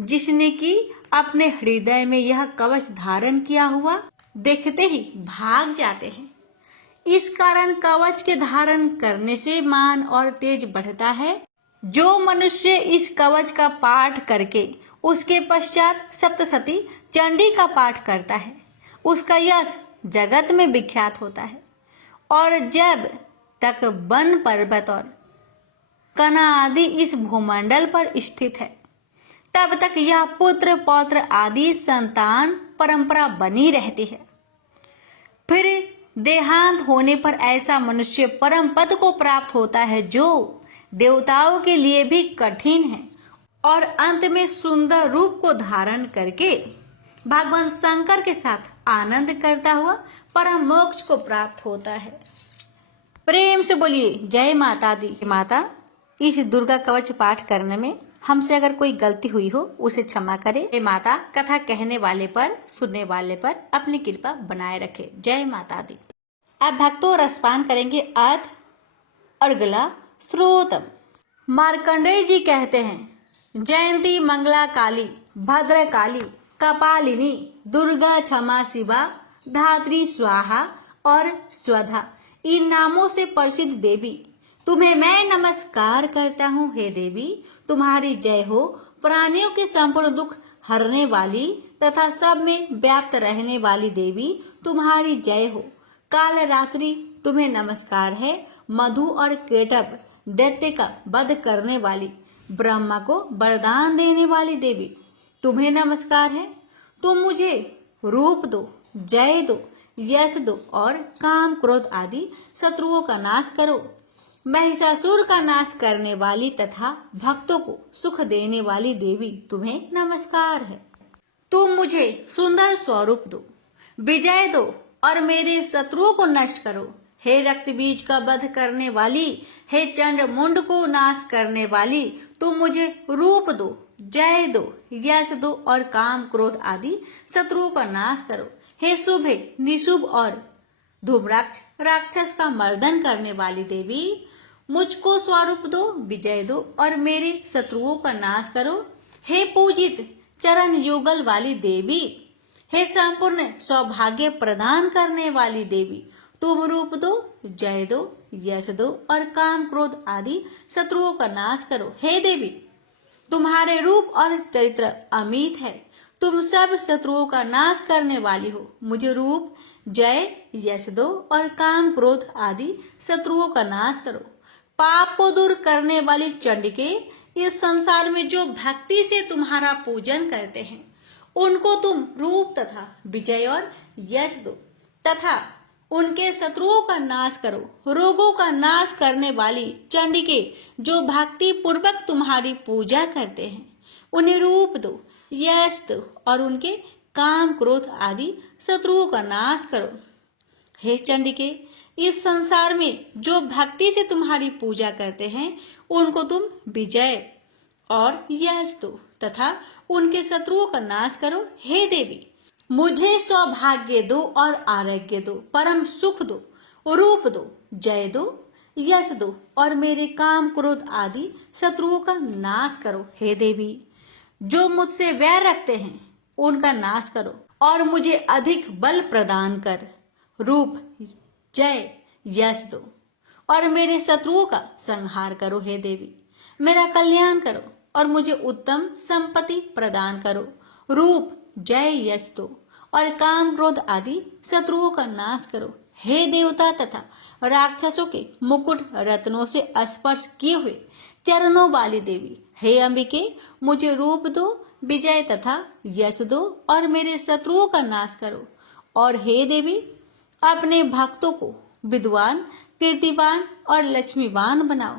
जिसने की अपने हृदय में यह कवच धारण किया हुआ देखते ही भाग जाते हैं। इस कारण कवच के धारण करने से मान और तेज बढ़ता है। जो मनुष्य इस कवच का पाठ करके उसके पश्चात सप्तशती चंडी का पाठ करता है उसका यश जगत में विख्यात होता है। और जब तक वन पर्वत और कना आदि इस भूमंडल पर स्थित है तब तक यह पुत्र पौत्र आदि संतान परंपरा बनी रहती है। फिर देहांत होने पर ऐसा मनुष्य परम पद को प्राप्त होता है जो देवताओं के लिए भी कठिन है और अंत में सुंदर रूप को धारण करके भगवान शंकर के साथ आनंद करता हुआ परम मोक्ष को प्राप्त होता है। प्रेम से बोलिए जय माता दी। माता, इस दुर्गा कवच पाठ करने में हमसे अगर कोई गलती हुई हो उसे क्षमा करे। जय माता, कथा कहने वाले पर सुनने वाले पर अपनी कृपा बनाए रखे। जय माता दी। अब भक्तों रसपान करेंगे अर्थ और गला श्रोतम। मार्कंडेय जी कहते हैं, जयंती मंगला काली भद्र काली कपालिनी दुर्गा क्षमा शिवा धात्री स्वाहा और स्वधा, इन नामों से प्रसिद्ध देवी तुम्हें मैं नमस्कार करता हूँ। हे देवी, तुम्हारी जय हो। प्राणियों के संपूर्ण दुख हरने वाली तथा सब में व्याप्त रहने वाली देवी तुम्हारी जय हो। काल रात्रि तुम्हें नमस्कार है। मधु और केटभ दैत्य का वध करने वाली, ब्रह्मा को वरदान देने वाली देवी तुम्हें नमस्कार है। तुम मुझे रूप दो, जय दो, यश दो और काम क्रोध आदि शत्रुओं का नाश करो। महिषासुर का नाश करने वाली तथा भक्तों को सुख देने वाली देवी तुम्हें नमस्कार है। तुम मुझे सुंदर स्वरूप दो, विजय दो और मेरे शत्रुओं को नष्ट करो। हे रक्त बीज का वध करने वाली, हे चंड मुंड को नाश करने वाली, तुम मुझे रूप दो, जय दो, यश दो और काम क्रोध आदि शत्रुओं का नाश करो। हे शुभ, निशुभ और धूम्राक्ष राक्षस का मर्दन करने वाली देवी, मुझको स्वरूप दो, विजय दो और मेरे शत्रुओं का नाश करो। हे पूजित चरण युगल वाली देवी, हे संपूर्ण सौभाग्य प्रदान करने वाली देवी, तुम रूप दो, जय दो, यश दो और काम क्रोध आदि शत्रुओं का नाश करो। हे देवी, तुम्हारे रूप और चरित्र अमित है। तुम सब शत्रुओं का नाश करने वाली हो। मुझे रूप, जय, यश दो और काम क्रोध आदि शत्रुओं का नाश करो। पाप को दूर करने वाली चंडिके, इस संसार में जो भक्ति से तुम्हारा पूजन करते हैं उनको तुम रूप तथा विजय और यश दो तथा उनके शत्रुओं का नाश करो। रोगों का नाश करने वाली चंडिके, जो भक्ति पूर्वक तुम्हारी पूजा करते हैं उन्हें रूप दो, यश दो और उनके काम क्रोध आदि शत्रुओं का नाश करो। हे चंडिके, इस संसार में जो भक्ति से तुम्हारी पूजा करते हैं उनको तुम विजय और यश दो तथा उनके शत्रुओं का नाश करो। हे देवी, मुझे सौभाग्य दो और आरोग्य दो, परम सुख दो, रूप दो, जय दो, यश दो और मेरे काम क्रोध आदि शत्रुओं का नाश करो। हे देवी, जो मुझसे वैर रखते हैं उनका नाश करो और मुझे अधिक बल प्रदान कर रूप, जय, यश दो और मेरे शत्रुओं का संहार करो। हे देवी, मेरा कल्याण करो और मुझे उत्तम संपत्ति प्रदान करो। रूप, जय, यश दो और काम क्रोध आदि शत्रुओं का नाश करो। हे देवता तथा राक्षसों के मुकुट रत्नों से स्पर्श किए हुए चरणों वाली देवी, हे अंबिके, मुझे रूप दो, विजय तथा यश दो और मेरे शत्रुओं का नाश करो। और हे देवी, अपने भक्तों को विद्वान, कीर्तिवान और लक्ष्मीवान बनाओ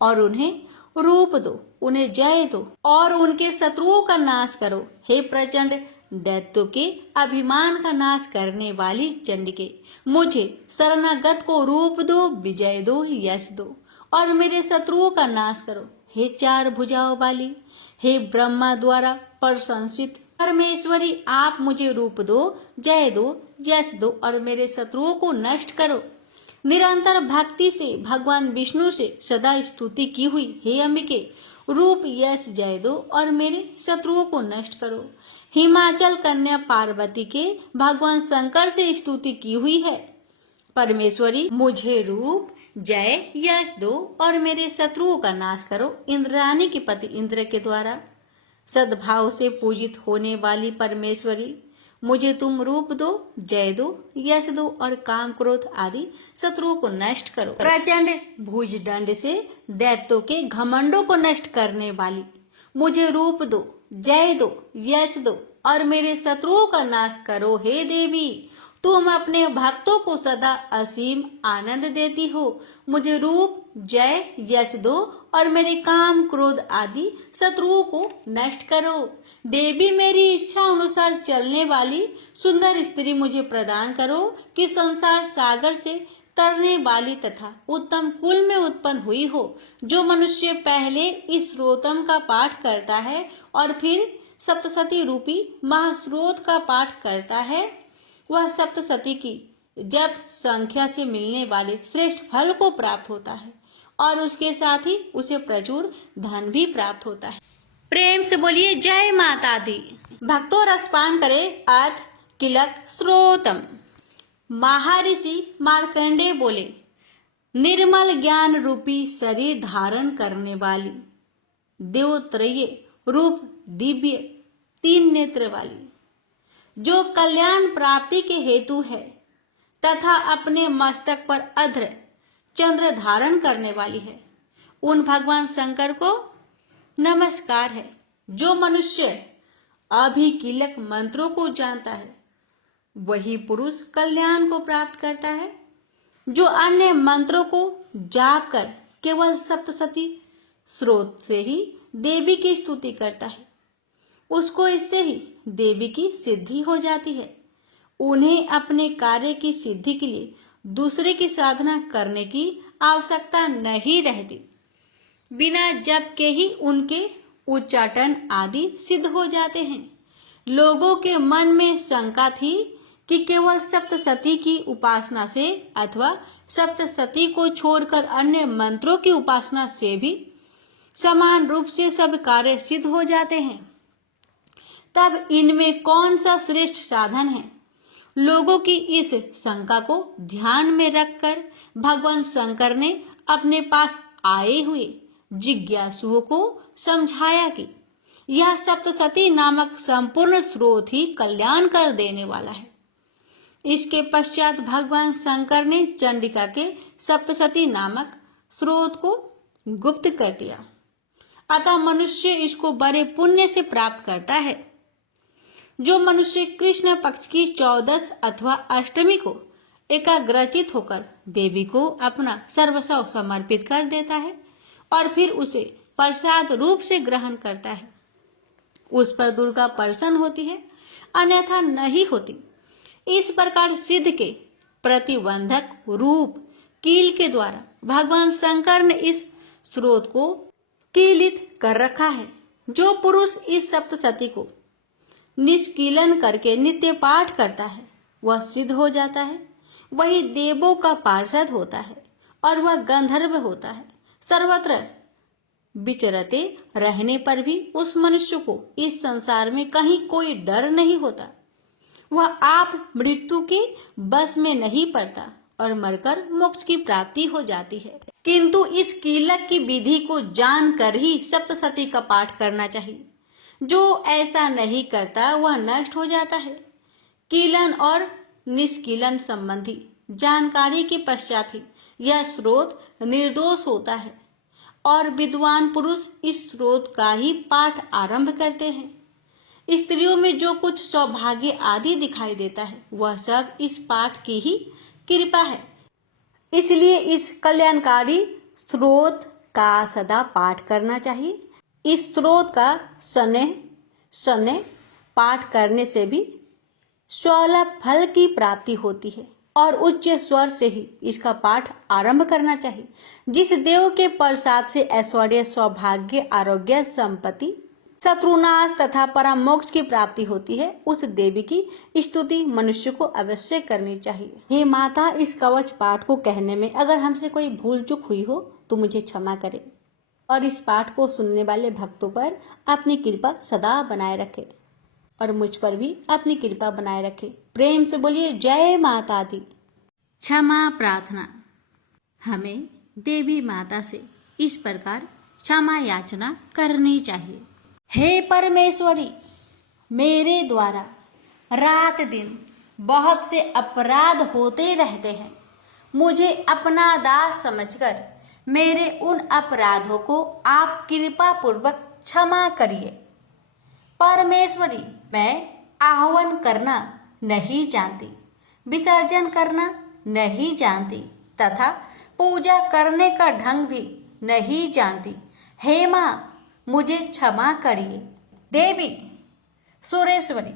और उन्हें रूप दो, उन्हें जय दो और उनके शत्रुओं का नाश करो। हे प्रचंड दैत्यों के अभिमान का नाश करने वाली चंडिके, मुझे शरणागत को रूप दो, विजय दो, यश दो और मेरे शत्रुओं का नाश करो। हे चार भुजाओं वाली, हे ब्रह्मा द्वारा प्रशंसित परमेश्वरी, आप मुझे रूप दो, जय दो, यश दो और मेरे शत्रुओं को नष्ट करो। निरंतर भक्ति से भगवान विष्णु से सदा स्तुति की हुई हे अंबिके, रूप, यश, जय दो और मेरे शत्रुओं को नष्ट करो। हिमाचल कन्या पार्वती के भगवान शंकर से स्तुति की हुई है परमेश्वरी, मुझे रूप, जय, यश दो और मेरे शत्रुओं का नाश करो। इंद्राणी के पति इंद्र के द्वारा सद्भाव से पूजित होने वाली परमेश्वरी, मुझे तुम रूप दो, जय दो, यश दो और काम क्रोध आदि शत्रुओं को नष्ट करो। प्रचंड भुज दंड से दैत्यों के घमंडों को नष्ट करने वाली, मुझे रूप दो, जय दो, यश दो और मेरे शत्रुओं का नाश करो। हे देवी, तुम अपने भक्तों को सदा असीम आनंद देती हो। मुझे रूप, जय, यश दो और मेरे काम, क्रोध आदि शत्रुओं को नष्ट करो। देवी, मेरी इच्छा अनुसार चलने वाली सुंदर स्त्री मुझे प्रदान करो कि संसार सागर से तरने वाली तथा उत्तम कुल में उत्पन्न हुई हो। जो मनुष्य पहले इस स्रोतम का पाठ करता है और फिर सप्तशती रूपी महास्रोत का पाठ करता है, वह सप्तशती की जप संख्या से मिलने वाले श्रेष्ठ फल को प्राप्त होता है और उसके साथ ही उसे प्रचुर धन भी प्राप्त होता है। प्रेम से बोलिए जय माता दी। भक्तों, रसपान करे अर्थ किलक स्रोतम। महर्षि मार्कंडेय बोले, निर्मल ज्ञान रूपी शरीर धारण करने वाली, देवत्रय रूप दिव्य 3 नेत्र वाली, जो कल्याण प्राप्ति के हेतु है तथा अपने मस्तक पर अध्र चंद्र धारण करने वाली है, उन भगवान शंकर को नमस्कार है। जो मनुष्य अभिकीलक मंत्रों को जानता है वही पुरुष कल्याण को प्राप्त करता है। जो अन्य मंत्रों को जाप कर केवल सप्तशती स्रोत से ही देवी की स्तुति करता है, उसको इससे ही देवी की सिद्धि हो जाती है। उन्हें अपने कार्य की सिद्धि के लिए दूसरे की साधना करने की आवश्यकता नहीं रहती। बिना जप के ही उनके उच्चाटन आदि सिद्ध हो जाते हैं। लोगों के मन में शंका थी कि केवल सप्तशती की उपासना से अथवा सप्तशती को छोड़कर अन्य मंत्रों की उपासना से भी समान रूप से सब कार्य सिद्ध हो जाते हैं, तब इनमें कौन सा श्रेष्ठ साधन है। लोगों की इस शंका को ध्यान में रखकर भगवान शंकर ने अपने पास आए हुए जिज्ञासुओं को समझाया कि यह सप्तशती नामक संपूर्ण स्रोत ही कल्याण कर देने वाला है। इसके पश्चात भगवान शंकर ने चंडिका के सप्तशती नामक स्रोत को गुप्त कर दिया, अतः मनुष्य इसको बड़े पुण्य से प्राप्त करता है। जो मनुष्य कृष्ण पक्ष की 14 अथवा अष्टमी को एकाग्रचित होकर देवी को अपना सर्वस्व समर्पित कर देता है और फिर उसे प्रसाद रूप से ग्रहण करता है, उस पर दुर्गा प्रसन्न होती है, अन्यथा नहीं होती। इस प्रकार सिद्ध के प्रतिबंधक रूप कील के द्वारा भगवान शंकर ने इस स्रोत को कीलित कर रखा है। जो पुरुष इस सप्तशती को निष्कीलन करके नित्य पाठ करता है वह सिद्ध हो जाता है, वही देवों का पार्षद होता है और वह गंधर्व होता है। सर्वत्र विचरते रहने पर भी उस मनुष्य को इस संसार में कहीं कोई डर नहीं होता। वह आप मृत्यु के बस में नहीं पड़ता और मरकर मोक्ष की प्राप्ति हो जाती है। किंतु इस कीलक की विधि को जानकर ही सप्तशती का पाठ करना चाहिए। जो ऐसा नहीं करता वह नष्ट हो जाता है। कीलन और निष्कीलन संबंधी जानकारी के पश्चात ही यह स्रोत निर्दोष होता है और विद्वान पुरुष इस स्रोत का ही पाठ आरंभ करते हैं। स्त्रियों में जो कुछ सौभाग्य आदि दिखाई देता है वह सब इस पाठ की ही कृपा है। इसलिए इस कल्याणकारी स्रोत का सदा पाठ करना चाहिए। इस स्रोत का शनैः पाठ करने से भी 16 फल की प्राप्ति होती है और उच्च स्वर से ही इसका पाठ आरंभ करना चाहिए। जिस देव के प्रसाद से ऐश्वर्य, सौभाग्य, आरोग्य, संपत्ति, शत्रुनाश तथा परम मोक्ष की प्राप्ति होती है, उस देवी की स्तुति मनुष्य को अवश्य करनी चाहिए। हे माता, इस कवच पाठ को कहने में अगर हमसे कोई भूल चूक हुई हो तो मुझे क्षमा करें और इस पाठ को सुनने वाले भक्तों पर अपनी कृपा सदा बनाए रखे और मुझ पर भी अपनी कृपा बनाए रखे। प्रेम से बोलिए जय माता दी। क्षमा प्रार्थना। हमें देवी माता से इस प्रकार क्षमा याचना करनी चाहिए। हे परमेश्वरी, मेरे द्वारा रात दिन बहुत से अपराध होते रहते हैं। मुझे अपना दास समझकर मेरे उन अपराधों को आप कृपा पूर्वक क्षमा करिए। परमेश्वरी, मैं आह्वान करना नहीं जानती, विसर्जन करना नहीं जानती तथा पूजा करने का ढंग भी नहीं जानती। हे माँ, मुझे क्षमा करिए। देवी सुरेश्वरी,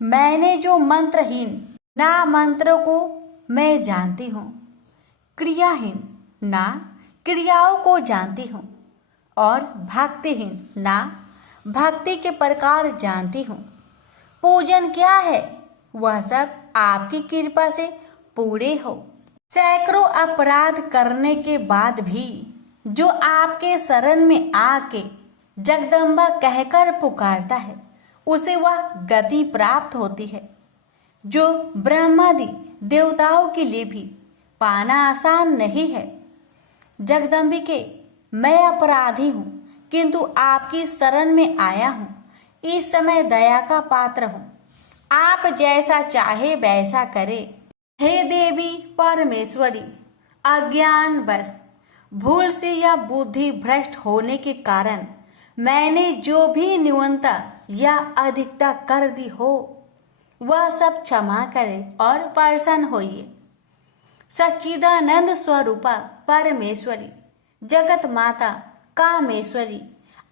मैंने जो मंत्रहीन ना मंत्रों को मैं जानती हूँ, क्रियाहीन ना क्रियाओं को जानती हूँ और भक्तिहीन ना भक्ति के प्रकार जानती हूँ। पूजन क्या है वह सब आपकी कृपा से पूरे हो। सैकड़ों अपराध करने के बाद भी जो आपके शरण में आके जगदम्बा कहकर पुकारता है उसे वह गति प्राप्त होती है जो ब्रह्मादि देवताओं के लिए भी पाना आसान नहीं है। जगदम्बिके, मैं अपराधी हूँ किंतु आपकी शरण में आया हूँ। इस समय दया का पात्र हूँ, आप जैसा चाहे वैसा करे। हे देवी परमेश्वरी, अज्ञान बस भूल से या बुद्धि भ्रष्ट होने के कारण मैंने जो भी न्यूनता या अधिकता कर दी हो वह सब क्षमा करें और प्रसन्न होइए। सच्चिदानंद स्वरूपा परमेश्वरी, जगत माता कामेश्वरी,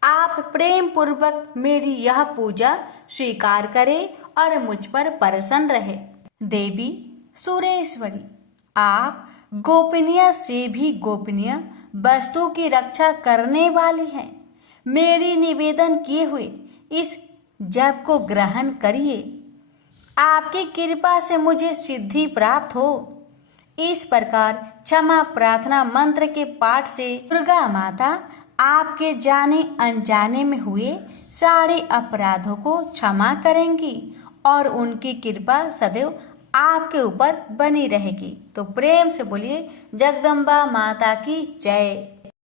आप प्रेम पूर्वक मेरी यह पूजा स्वीकार करें और मुझ पर प्रसन्न रहे। देवी सुरेश्वरी, आप गोपनीय से भी गोपनीय वस्तु की रक्षा करने वाली हैं। मेरी निवेदन किए हुए इस जप को ग्रहण करिए। आपकी कृपा से मुझे सिद्धि प्राप्त हो। इस प्रकार क्षमा प्रार्थना मंत्र के पाठ से दुर्गा माता आपके जाने अनजाने में हुए सारे अपराधों को क्षमा करेंगी और उनकी कृपा सदैव आपके ऊपर बनी रहेगी। तो प्रेम से बोलिए जगदम्बा माता की जय।